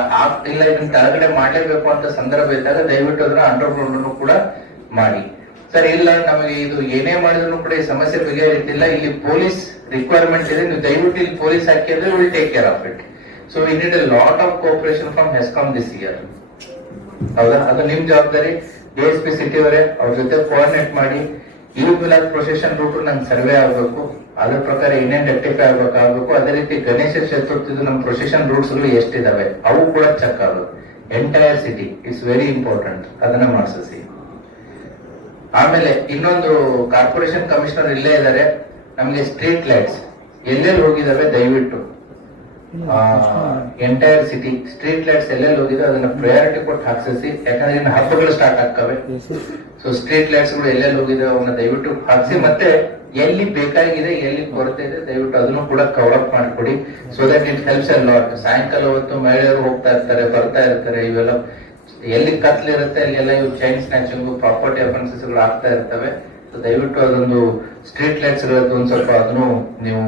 ಇಲ್ಲ ಇದನ್ನ ಕೆಳಗಡೆ ಮಾಡಲೇಬೇಕು ಅಂತ ಸಂದರ್ಭ ಇದ್ದಾಗ ದಯವಿಟ್ಟು ಅದನ್ನ ಅಂಡರ್ ಗ್ರೌಂಡ್ ಕೂಡ ಮಾಡಿ. ಸರ್ ಇಲ್ಲ ನಮಗೆ ಇದು ಏನೇ ಮಾಡಿದ್ರು ಕೂಡ ಈ ಸಮಸ್ಯೆ ಬಗೆಹರಿತಿಲ್ಲ, ಇಲ್ಲಿ ಪೊಲೀಸ್ ರಿಕ್ವೈರ್ಮೆಂಟ್ ಇದೆ, ನೀವು ದಯವಿಟ್ಟು ಇಲ್ಲಿ ಪೊಲೀಸ್ ಹಾಕಿದ್ರೆ will take care of it. So we need A lot of cooperation from HESCOM this year. ಹೌದಾ, ಅದು ನಿಮ್ ಜವಾಬ್ದಾರಿ. DSP ಸಿಟಿ ಅವರೇ ಅವ್ರ ಜೊತೆ ಕೋಆರ್ಡಿನೇಟ್ ಮಾಡಿ. ಈದ್ ಮಿಲಾದ್ ಪ್ರೊಸೆಷನ್ ರೂಟ್ ನಂಗೆ ಸರ್ವೆ ಆಗ್ಬೇಕು, ಅದ್ರ ಪ್ರಕಾರ ಏನೇನ್ ರೆಕ್ಟಿಫೈ ಆಗ್ಬೇಕು. ಅದೇ ರೀತಿ ಗಣೇಶ ಚತುರ್ಥಿದು ನಮ್ಮ ಪ್ರೊಸೆಷನ್ ರೂಟ್ಸ್ ಗಳು ಎಷ್ಟಿದಾವೆ ಅವು ಕೂಡ ಚೆಕ್ ಆಗೋದು. Entire city it's very important, ಅದನ್ನ ಮಾಡಿಸಿ. ಆಮೇಲೆ ಇನ್ನೊಂದು ಕಾರ್ಪೊರೇಷನ್ ಕಮಿಷನರ್ ಇಲ್ಲೇ ಇದ್ದಾರೆ, ನಮಗೆ ಸ್ಟ್ರೀಟ್ ಲೈಟ್ಸ್ ಎಲ್ಲೆಲ್ಲಿ ಹೋಗಿದಾವೆ ದಯವಿಟ್ಟು ಎಂಟೈರ್ ಸಿಟಿ ಸ್ಟ್ರೀಟ್ ಲೈಟ್ಸ್ ಎಲ್ಲೆಲ್ಲಿ ಹೋಗಿದೆ ಅದನ್ನ ಪ್ರಯಾರಿಟಿ ಕೊಟ್ಟು ಹಾಕ್ಸಿ. ಯಾಕಂದ್ರೆ ಇನ್ನು ಹಬ್ಬಗಳು ಸ್ಟಾರ್ಟ್ ಆಗ್ತವೆ. ಸೊ ಸ್ಟ್ರೀಟ್ ಲೈಟ್ಸ್ ಗಳು ಎಲ್ಲೆಲ್ಲಿ ಹೋಗಿದೆ ಅವನ್ನ ದಯವಿಟ್ಟು ಹಾಕ್ಸಿ. ಮತ್ತೆ ಎಲ್ಲಿ ಬೇಕಾಗಿದೆ, ಎಲ್ಲಿ ಕೊರತೆ ಇದೆ ದಯವಿಟ್ಟು ಅದನ್ನು ಕೂಡ ಕವರ್ ಅಪ್ ಮಾಡಿಕೊಡಿ. So that it helps a lot. ಸಾಯಂಕಾಲ ಹೊತ್ತು ಮಹಿಳೆಯರು ಹೋಗ್ತಾ ಇರ್ತಾರೆ, ಬರ್ತಾ ಇರ್ತಾರೆ, ಇವೆಲ್ಲ ಎಲ್ಲಿ ಕತ್ಲಿರುತ್ತೆ ಅಲ್ಲೆಲ್ಲ ಇವು ಚೈನ್ ಸ್ನ್ಯಾಚಿಂಗ್, ಪ್ರಾಪರ್ಟಿ ಅಫೆನ್ಸಸ್ ಗಳು ಆಗ್ತಾ ಇರ್ತವೆ. ಸೊ ದಯವಿಟ್ಟು ಅದೊಂದು ಸ್ಟ್ರೀಟ್ ಲೈಟ್ಸ್ ಒಂದ್ ಸ್ವಲ್ಪ ಅದನ್ನು ನೀವು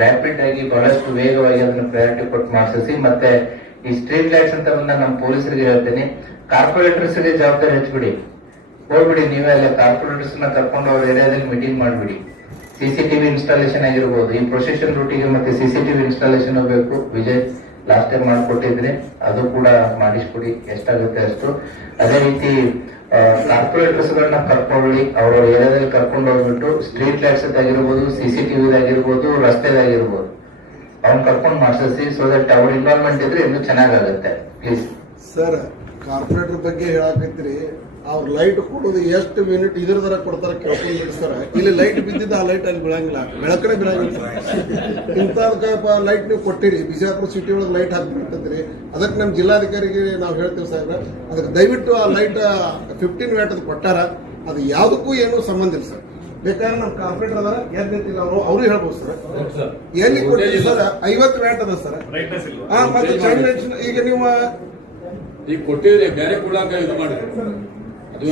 ರ್ಯಾಪಿಡ್ ಆಗಿ ಬಹಳಷ್ಟು ವೇಗವಾಗಿ ಅದನ್ನ ಪ್ರಯಾರಿಟಿ ಕೊಟ್ಟು ಮಾಡಿಸಿ. ಮತ್ತೆ ಈ ಸ್ಟ್ರೀಟ್ ಲೈಟ್ಸ್ ಅಂತ ಬಂದ ನಮ್ಮ ಪೊಲೀಸರಿಗೆ ಹೇಳ್ತೀನಿ, ಕಾರ್ಪೊರೇಟರ್ಸ್ ಗೆ ಜವಾಬ್ದಾರಿ ಹಚ್ಬಿಡಿ. ಹೋಗ್ಬಿಡಿ ನೀವೇ ಅಲ್ಲ, ಕಾರ್ಪೊರೇಟರ್ಸ್ ನ ಕರ್ಕೊಂಡು ಅವ್ರ ಏರಿಯಾದಲ್ಲಿ ಮೀಟಿಂಗ್ ಮಾಡ್ಬಿಡಿ. CCTV ಇನ್ಸ್ಟಾಲೇಷನ್ ಆಗಿರ್ಬೋದು, ಈ ಪ್ರೊಸೆಷನ್ ರೂಟಿಗೆ ಮತ್ತೆ CCTV ಇನ್ಸ್ಟಾಲೇಷನ್ ಬೇಕು. ವಿಜಯ್ ಲಾಸ್ಟ್ ಟೈಮ್ ಮಾಡ್ಕೊಟ್ಟಿದ್ರೆ ಅದು ಕೂಡ ಮಾಡಿಸ್ಕೊಡಿ, ಎಷ್ಟಾಗುತ್ತೆ ಅಷ್ಟು. ಅದೇ ರೀತಿ ಕಾರ್ಪೊರೇಟರ್ಸ್ ಗಳನ್ನ ಕರ್ಕೊಳ್ಳಿ, ಅವ್ರ ಏರಿಯಾದಲ್ಲಿ ಕರ್ಕೊಂಡು ಹೋಗ್ಬಿಟ್ಟು ಸ್ಟ್ರೀಟ್ ಲೈಟ್ಸ್ ಆಗಿರ್ಬೋದು, CCTV ಆಗಿರ್ಬೋದು, ರಸ್ತೆದಾಗಿರ್ಬೋದು ಅವ್ನ ಕರ್ಕೊಂಡು ಮಾಡಿಸಿ. ಸೊ ದಟ್ ಅವ್ರ ಇನ್ವಾಲ್ವ್ಮೆಂಟ್ ಇದ್ರೆ ಇನ್ನೂ ಚೆನ್ನಾಗಾಗುತ್ತೆ. ಪ್ಲೀಸ್ ಸರ್, ಕಾರ್ಪೊರೇಟರ್ ಬಗ್ಗೆ ಹೇಳಾಕತ್ರಿ, ಅವ್ರ ಲೈಟ್ ಕೊಡೋದು ಎಷ್ಟು ಮಿನಿಟ್ ಇದ್ರದರ ಕೊಡ್ತಾರೆ ಕೇಳ್ಕೊಂಡು ಬಿಡಿಸ್ತಾರೆ. ಇಲ್ಲಿ ಲೈಟ್ ಬಿದ್ದಿದ್ದು ಆ ಲೈಟ್ ಅಲ್ಲಿ ಬೀಳಂಗಿಲ್ಲ, ಬೆಳಕಡೆ ಬೀಳಂಗಿಲ್ಲ. ಇಂಥದಕ್ಕೆ ಲೈಟ್ ನೀವು ಕೊಟ್ಟಿರಿ, ಬಿಜಾಪುರ ಸಿಟಿ ಒಳಗೆ ಲೈಟ್ ಹಾಕ್ಬಿಡ್ತದ್ರಿ. ಅದಕ್ಕೆ ನಮ್ಮ ಜಿಲ್ಲಾಧಿಕಾರಿಗೆ ನಾವು ಹೇಳ್ತೀವಿ ಸಾಹೇಬ್ರೆ, ಅದಕ್ಕೆ ದಯವಿಟ್ಟು ಆ ಲೈಟ್ 15 ವ್ಯಾಟ್ ಅದು ಕೊಟ್ಟಾರ, ಅದು ಯಾವುದಕ್ಕೂ ಏನೂ ಸಂಬಂಧ ಇಲ್ಲ ಸರ್. ಬೇಕಾದ್ರೆ ನಮ್ಮ ಕಾರ್ಪೊರೇಟರ್ ಅದಾರ ಏನ್ ನಿಂತಿಲ್ಲ ಅವರು ಹೇಳ್ಬೋದು ಸರ್. ಎಲ್ಲಿ ಕೊಟ್ಟಿರಿ ಸರ್? 50 ವ್ಯಾಟ್ ಅದ ಸರ್. ಮತ್ತೆ ಚೈನ್ ಲೈಟ್ ಈಗ ನೀವು ಈಗ ಕೊಟ್ಟಿದ್ರೆ ಬೇರೆ ಕೊಡಾಕ ಇದು ಮಾಡಿ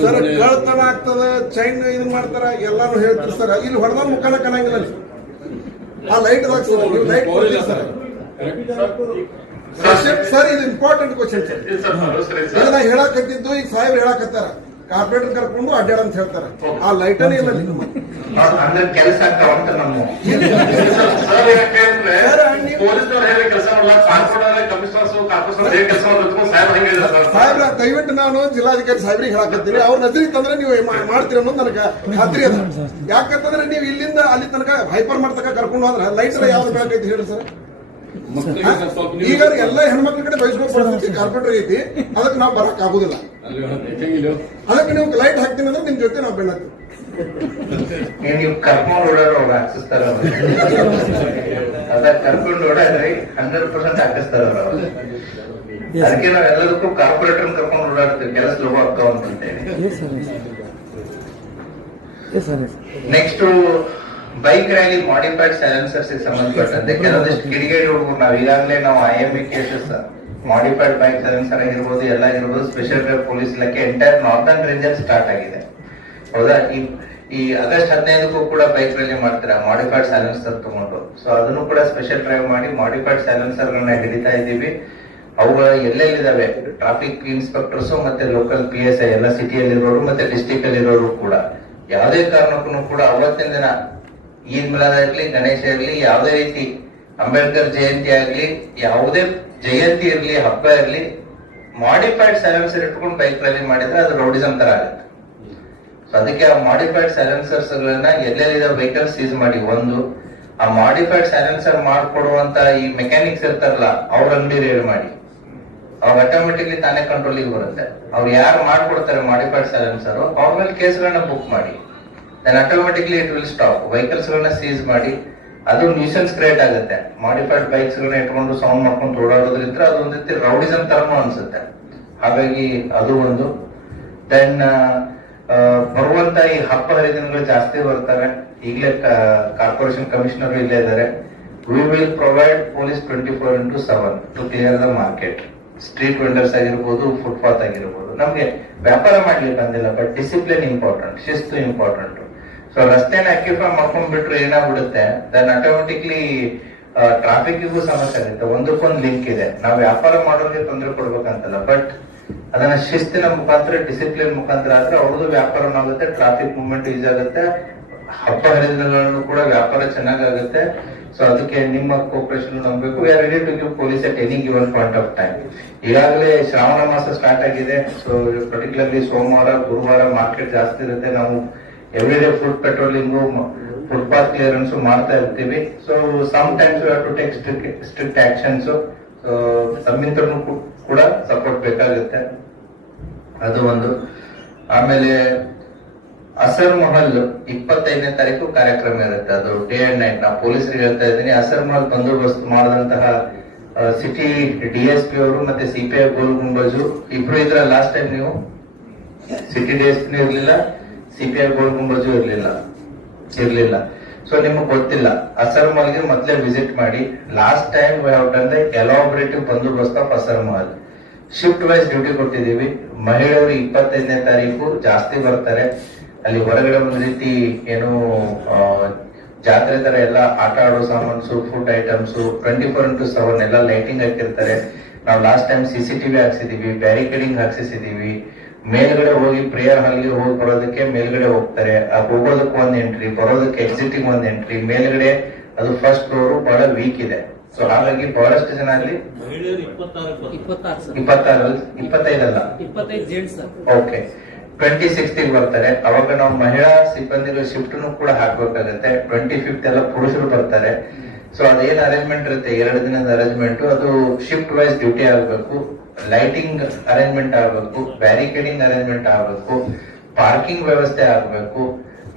ಸರ್ ಕಳ್ತನ ಆಗ್ತದ, ಚೈನ್ ಇದು ಮಾಡ್ತಾರ ಎಲ್ಲಾನು ಹೇಳ್ತೀರಿ ಸರ್. ಇಲ್ಲಿ ಹೊಡೆದ ಮುಖಾನ ಕಾಣಂಗಿಲ್ಲ ಆ ಲೈಟ್ ಸರ್. ನೀವು ಲೈಟ್ ಕೊಡ್ತೀರಿ ಸರ್. ಸರ್ ಇದು ಇಂಪಾರ್ಟೆಂಟ್ ಕ್ವಶನ್ ಸರ್. ನಾ ಹೇಳಕತ್ತಿದ್ದು ಈಗ ಸಾಹೇಬ್ರು ಹೇಳಕತ್ತಾರ ಕಾರ್ಪೊರೇಟರ್ ಕರ್ಕೊಂಡು ಅಡ್ಡಾಡ ಅಂತ ಹೇಳ್ತಾರೆ. ಆ ಲೈಟನೇ ಇಲ್ಲ ಅಂದ್ರೆ ಕೆಲಸ ಆಗ್ತಾವಂತ ನಮ್ಮ ಸಾಹೇಬ್ರ ದಯವಿಟ್ಟು ನಾನು ಜಿಲ್ಲಾಧಿಕಾರಿ ಸಾಹೇಬ್ರಿಗೆ ಹೇಳಕತ್ತೀನಿ. ಅವ್ರ ನಜರಿಗೆ ತಂದ್ರೆ ನೀವು ಮಾಡ್ತೀರ ಅನ್ನೋದು ನನಗೆ ಖಾತ್ರಿ ಅದ. ಯಾಕಂತಂದ್ರೆ ನೀವು ಇಲ್ಲಿಂದ ಅಲ್ಲಿ ತನಕ ಹೈಪರ್ ಮಾಡ್ತಕ ಕರ್ಕೊಂಡು ಹೋದ್ರೆ ಲೈಟ್ ಯಾವ್ದು ಬೇಕೈತಿ ಹೇಳಿ ಸರ್. ಈಗ ಎಲ್ಲ ಹೆಣ್ಮಕ್ಳ ಕಡೆ ಬಯಸ್ಬೇಕು ಪರಿಸ್ಥಿತಿ ಕಾರ್ಪೊರೇಟರ್ ಐತಿ. ಅದಕ್ಕೆ ನಾವು ಬರಕ್ ಆಗುದಿಲ್ಲ. ಅದಕ್ಕೆ ನೀವು ಲೈಟ್ ಹಾಕ್ತೀನಿ ಅಂದ್ರೆ ನಿಮ್ ಜೊತೆ ನಾವು ಬೆನ್ನತ್ತೀವಿ. ನೀವು ಕರ್ಕೊಂಡು ಓಡಾಡ್ರ ಅವ್ರು ಹಾಕಿಸ್ತಾರ, ಅದ ಕರ್ಕೊಂಡು ಓಡಾಡ್ರಿ 100% ಹಾಕಿಸ್ತಾರ ಅವ್ರು. ಅದಕ್ಕೆ ನಾವ್ ಎಲ್ಲದಕ್ಕೂ ಕಾರ್ಪೊರೇಟರ್ ಕರ್ಕೊಂಡು ಓಡಾಡ್ತೀವಿ, ಕೆಲಸ ಲೋಕ ಆಗ್ತಾವ ಅಂತೇಳಿ. ನೆಕ್ಸ್ಟ್ ಬೈಕ್ ರ್ಯಾಲಿ ಮಾಡಿಫೈಡ್ ಸೈಲೆನ್ಸರ್ಸ್ ಸಂಬಂಧಪಟ್ಟಂತೆ ಕೆಲವೊಂದಿಷ್ಟು ಕಿಡಿಗೇಡಿ ಹುಡುಗರು ನಾವು ಈಗಾಗಲೇ ನಾವು IME cases modified bike silencer ಆಗಿರ್ಬೋದು ಎಲ್ಲ ಆಗಿರ್ಬೋದು ಸ್ಪೆಷಲ್ ಡ್ರೈವ್ ಪೊಲೀಸ್ ಇಲಾಖೆ ಎಂಟೈರ್ ನಾರ್ದರ್ನ್ ರೇಂಜ್ ಅಲ್ಲಿ ಸ್ಟಾರ್ಟ್ ಆಗಿದೆ. ಹೌದಾ? ಈ ಆಗಸ್ಟ್ 15ಕ್ಕೂ ಕೂಡ ಬೈಕ್ ರ್ಯಾಲಿ ಮಾಡ್ತಾರೆ ಮಾಡಿಫೈಡ್ ಸೈಲೆನ್ಸರ್ ತಗೊಂಡು. ಸೊ ಅದನ್ನು ಕೂಡ ಸ್ಪೆಷಲ್ ಡ್ರೈವ್ ಮಾಡಿ ಮಾಡಿಫೈಡ್ ಸೈಲೆನ್ಸರ್ ಗಳನ್ನ ಹಿಡಿತಾ ಇದ್ದೀವಿ. ಅವುಗಳ ಎಲ್ಲೆಲ್ಲಿದಾವೆ ಟ್ರಾಫಿಕ್ ಇನ್ಸ್ಪೆಕ್ಟರ್ಸ್ ಮತ್ತೆ ಲೋಕಲ್ PSI ಎಲ್ಲ ಸಿಟಿಯಲ್ಲಿರೋರು ಮತ್ತೆ ಡಿಸ್ಟಿಕ್ ಅಲ್ಲಿರೋರು ಕೂಡ ಯಾವುದೇ ಕಾರಣಕ್ಕೂ ಕೂಡ ಅವತ್ತಿನ ದಿನ ಈದ್ ಮಿಲಾದ್ ಆಗ್ಲಿ ಗಣೇಶ ಆಗ್ಲಿ ಯಾವುದೇ ರೀತಿ ಅಂಬೇಡ್ಕರ್ ಜಯಂತಿ ಆಗ್ಲಿ ಯಾವುದೇ ಜಯಂತಿ ಇರ್ಲಿ ಹಬ್ಬ ಇರ್ಲಿ ಮಾಡಿಫೈಡ್ ಸೈಲೆನ್ಸರ್ ಇಟ್ಕೊಂಡು ಬೈಕ್ ರ್ಯಾಲಿ ಮಾಡಿದ್ರೆ ಅದು ರೌಡಿಸಂ ತರ ಆಗುತ್ತೆ. ಸೊ ಅದಕ್ಕೆ ಆ ಮಾಡಿಫೈಡ್ ಸೈಲೆನ್ಸರ್ಸ್ ಗಳನ್ನ ಎಲ್ಲೆಲ್ಲಿದ ವೆಹಿಕಲ್ ಸೀಸ್ ಮಾಡಿ, ಒಂದು ಆ ಮಾಡಿಫೈಡ್ ಸೈಲೆನ್ಸರ್ ಮಾಡ್ಕೊಡುವಂತ ಈ ಮೆಕ್ಯಾನಿಕ್ಸ್ ಇರ್ತಾರಲ್ಲ ಅವ್ರ ಅಂಗಡಿ ರೇಡ್ ಮಾಡಿ, ಅವ್ರ ಆಟೋಮೆಟಿಕ್ಲಿ ತಾನೇ ಕಂಟ್ರೋಲಿಗೆ ಬರುತ್ತೆ. ಅವ್ರು ಯಾರು ಮಾಡ್ಕೊಡ್ತಾರೆ ಮಾಡಿಫೈಡ್ ಸೈಲೆನ್ಸರ್ ಅವ್ರ ಮೇಲೆ ಕೇಸ್ಗಳನ್ನ ಬುಕ್ ಮಾಡಿ, then automatically it will stop. Vehicles ಗಳನ್ನ ಸೀಸ್ ಮಾಡಿ, ಅದು ನ್ಯೂಸೆನ್ಸ್ ಕ್ರಿಯೇಟ್ ಆಗುತ್ತೆ. ಮಾಡಿಫೈಡ್ ಬೈಕ್ಸ್ ಗಳನ್ನ ಇಟ್ಕೊಂಡು ಸೌಂಡ್ ಮಾಡ್ಕೊಂಡು ಓಡಾಡೋದ್ರಿಂದ ಅದು ಒಂದ್ ರೀತಿ ರೌಡಿಸಂ ತರನು ಅನ್ಸುತ್ತೆ. ಹಾಗಾಗಿ ಅದು ಒಂದು. ದೆನ್ ಬರುವಂತ ಈ ಹಬ್ಬ ಹರಿದಿನಗಳು ಜಾಸ್ತಿ ಬರ್ತವೆ. ಈಗಲೇ ಕಾರ್ಪೊರೇಷನ್ ಕಮಿಷನರ್ ಇಲ್ಲೇ ಇದ್ದಾರೆ. We will provide police 24/7 to clear the market. Street vendors ಆಗಿರ್ಬೋದು, ಫುಟ್ಪಾತ್ ಆಗಿರ್ಬೋದು. ನಮ್ಗೆ ವ್ಯಾಪಾರ ಮಾಡ್ಲಿಕ್ಕೆ ಬಂದಿಲ್ಲ, ಬಟ್ ಡಿಸಿಪ್ಲಿನ್ ಇಂಪಾರ್ಟೆಂಟ್, ಶಿಸ್ತು ಇಂಪಾರ್ಟೆಂಟ್. ಸೊ ರಸ್ತೆನ ಅಕ್ಯುಪೈ ಮಾಡ್ಕೊಂಡ್ಬಿಟ್ರೆ ಏನಾಗ್ಬಿಡುತ್ತೆ, ದೆನ್ ಆಟೋಮೆಟಿಕ್ಲಿ ಟ್ರಾಫಿಕ್ಗೂ ಸಮಸ್ಯೆ ಆಗುತ್ತೆ. ಒಂದಕ್ಕೊಂದು ಲಿಂಕ್ ಇದೆ. ನಾವು ವ್ಯಾಪಾರ ಮಾಡೋರಿಗೆ ತೊಂದರೆ ಕೊಡ್ಬೇಕಂತಲ್ಲ, ಬಟ್ ಅದನ್ನ ಶಿಸ್ತಿನ ಮುಖಾಂತರ ಡಿಸಿಪ್ಲಿನ್ ಮುಖಾಂತರ ಆದ್ರೆ ಅವ್ರದ್ದು ವ್ಯಾಪಾರನೂ ಆಗುತ್ತೆ, ಟ್ರಾಫಿಕ್ ಮೂವ್ಮೆಂಟ್ ಈಜಿ ಆಗುತ್ತೆ, ಹಬ್ಬ ಹರಿದಿನಗಳನ್ನು ಕೂಡ ವ್ಯಾಪಾರ ಚೆನ್ನಾಗುತ್ತೆ. ಸೊ ಅದಕ್ಕೆ ನಿಮ್ಮ ಕೋಪರೇಷನ್ ನಂಬಬೇಕು. We are ready to give police at any given point of time. ಈಗಾಗಲೇ ಶ್ರಾವಣ ಮಾಸ ಸ್ಟಾರ್ಟ್ ಆಗಿದೆ. ಸೊ ಪರ್ಟಿಕ್ಯುಲರ್ಲಿ ಸೋಮವಾರ ಗುರುವಾರ ಮಾರ್ಕೆಟ್ ಜಾಸ್ತಿ ಇರುತ್ತೆ. ನಾವು everyday foot patrolling, footpath clearance ಮಾಡ್ತಾ ಇರ್ತೀವಿ. So some times you have to take strict actions. So ತಮ್ಮಿಂದನೂ ಕೂಡ ಸಪೋರ್ಟ್ ಬೇಕಾಗುತ್ತೆ. ಅದು ಒಂದು. ಆಮೇಲೆ ಅಸರ್ ಮಹಲ್ 25ನೇ ತಾರೀಕು ಕಾರ್ಯಕ್ರಮ ಇರುತ್ತೆ. ಅದು ಡೇ ಅಂಡ್ ನೈಟ್. ನಾ ಪೊಲೀಸರಿಗೆ ಹೇಳ್ತಾ ಇದ್ದೀನಿ, ಅಸರ್ ಮಹಲ್ ಬಂದೋಬಸ್ತ್ ಮಾಡಿದಂತಹ ಸಿಟಿ DSP ಅವರು ಮತ್ತೆ CPI ಗೋಲ್ ಗುಂಬಜು ಇಬ್ರು ಇದ್ರ. ಲಾಸ್ಟ್ ಟೈಮ್ ನೀವು ಸಿಟಿ DSP ಇರ್ಲಿಲ್ಲ, CPI ಗೋಲ್ ಗುಂಬಜು ಇರ್ಲಿಲ್ಲ. ಸೊ ನಿಮಗೆ ಗೊತ್ತಿಲ್ಲ. ಅಸರ್ ಮಹಲ್ಗೆ ಮೊದಲೇ ವಿಸಿಟ್ ಮಾಡಿ. Last time we have done the elaborative bandobast of Asar Mahal. Shift wise duty ಕೊಟ್ಟಿದ್ದೀವಿ. ಮಹಿಳೆಯರು 25ನೇ ತಾರೀಕು ಜಾಸ್ತಿ ಬರ್ತಾರೆ. ಅಲ್ಲಿ ಹೊರಗಡೆ ಒಂದು ರೀತಿ ಏನು ಜಾತ್ರೆ ತರ ಎಲ್ಲ ಆಟ ಆಡೋ ಸಾಮಾನ್ಸು, ಫುಡ್ ಐಟಮ್ಸ್ 24/7 ಎಲ್ಲ ಲೈಟಿಂಗ್ ಹಾಕಿರ್ತಾರೆ. ನಾವು ಲಾಸ್ಟ್ ಟೈಮ್ CCTV ಹಾಕ್ಸಿದೀವಿ, ಬ್ಯಾರಿಕೇಡಿಂಗ್ ಹಾಕ್ಸಿದೀವಿ. ಮೇಲ್ಗಡೆ ಹೋಗಿ ಪ್ರೇಯರ್ ಹಾಲ್ಗೆ ಹೋಗಿ ಬರೋದಕ್ಕೆ ಮೇಲ್ಗಡೆ ಹೋಗ್ತಾರೆ. ಹೋಗೋದಕ್ಕೆ ಒಂದ್ ಎಂಟ್ರಿ, ಬರೋದಕ್ಕೆ ಎಕ್ಸಿಟಿಂಗ್ ಒಂದ್ ಎಂಟ್ರಿ. ಮೇಲ್ಗಡೆ ಅದು ಫಸ್ಟ್ ಫ್ಲೋರ್ ಬಹಳ ವೀಕ್ ಇದೆ. ಸೊ ಹಾಗಾಗಿ ಬಹಳಷ್ಟು ಜನ ಅಲ್ಲಿ 25 ಓಕೆ 26th ಬರ್ತಾರೆ. ಅವಾಗ ನಾವು ಮಹಿಳಾ ಸಿಬ್ಬಂದಿಗಳ ಶಿಫ್ಟ್ ಕೂಡ ಹಾಕ್ಬೇಕಾಗತ್ತೆ. 25th ಎಲ್ಲ ಪುರುಷರು ಬರ್ತಾರೆ. ಸೊ ಅದೇನ್ ಅರೇಂಜ್ಮೆಂಟ್ ಇರುತ್ತೆ 2 ದಿನದ ಅರೇಂಜ್ಮೆಂಟ್, ಅದು ಶಿಫ್ಟ್ ವೈಸ್ ಡ್ಯೂಟಿ ಆಗಬೇಕು, ಲೈಟಿಂಗ್ ಅರೇಂಜ್ಮೆಂಟ್ ಆಗಬೇಕು, ಬ್ಯಾರಿಕೇಡಿಂಗ್ ಅರೇಂಜ್ಮೆಂಟ್ ಆಗಬೇಕು, ಪಾರ್ಕಿಂಗ್ ವ್ಯವಸ್ಥೆ ಆಗಬೇಕು.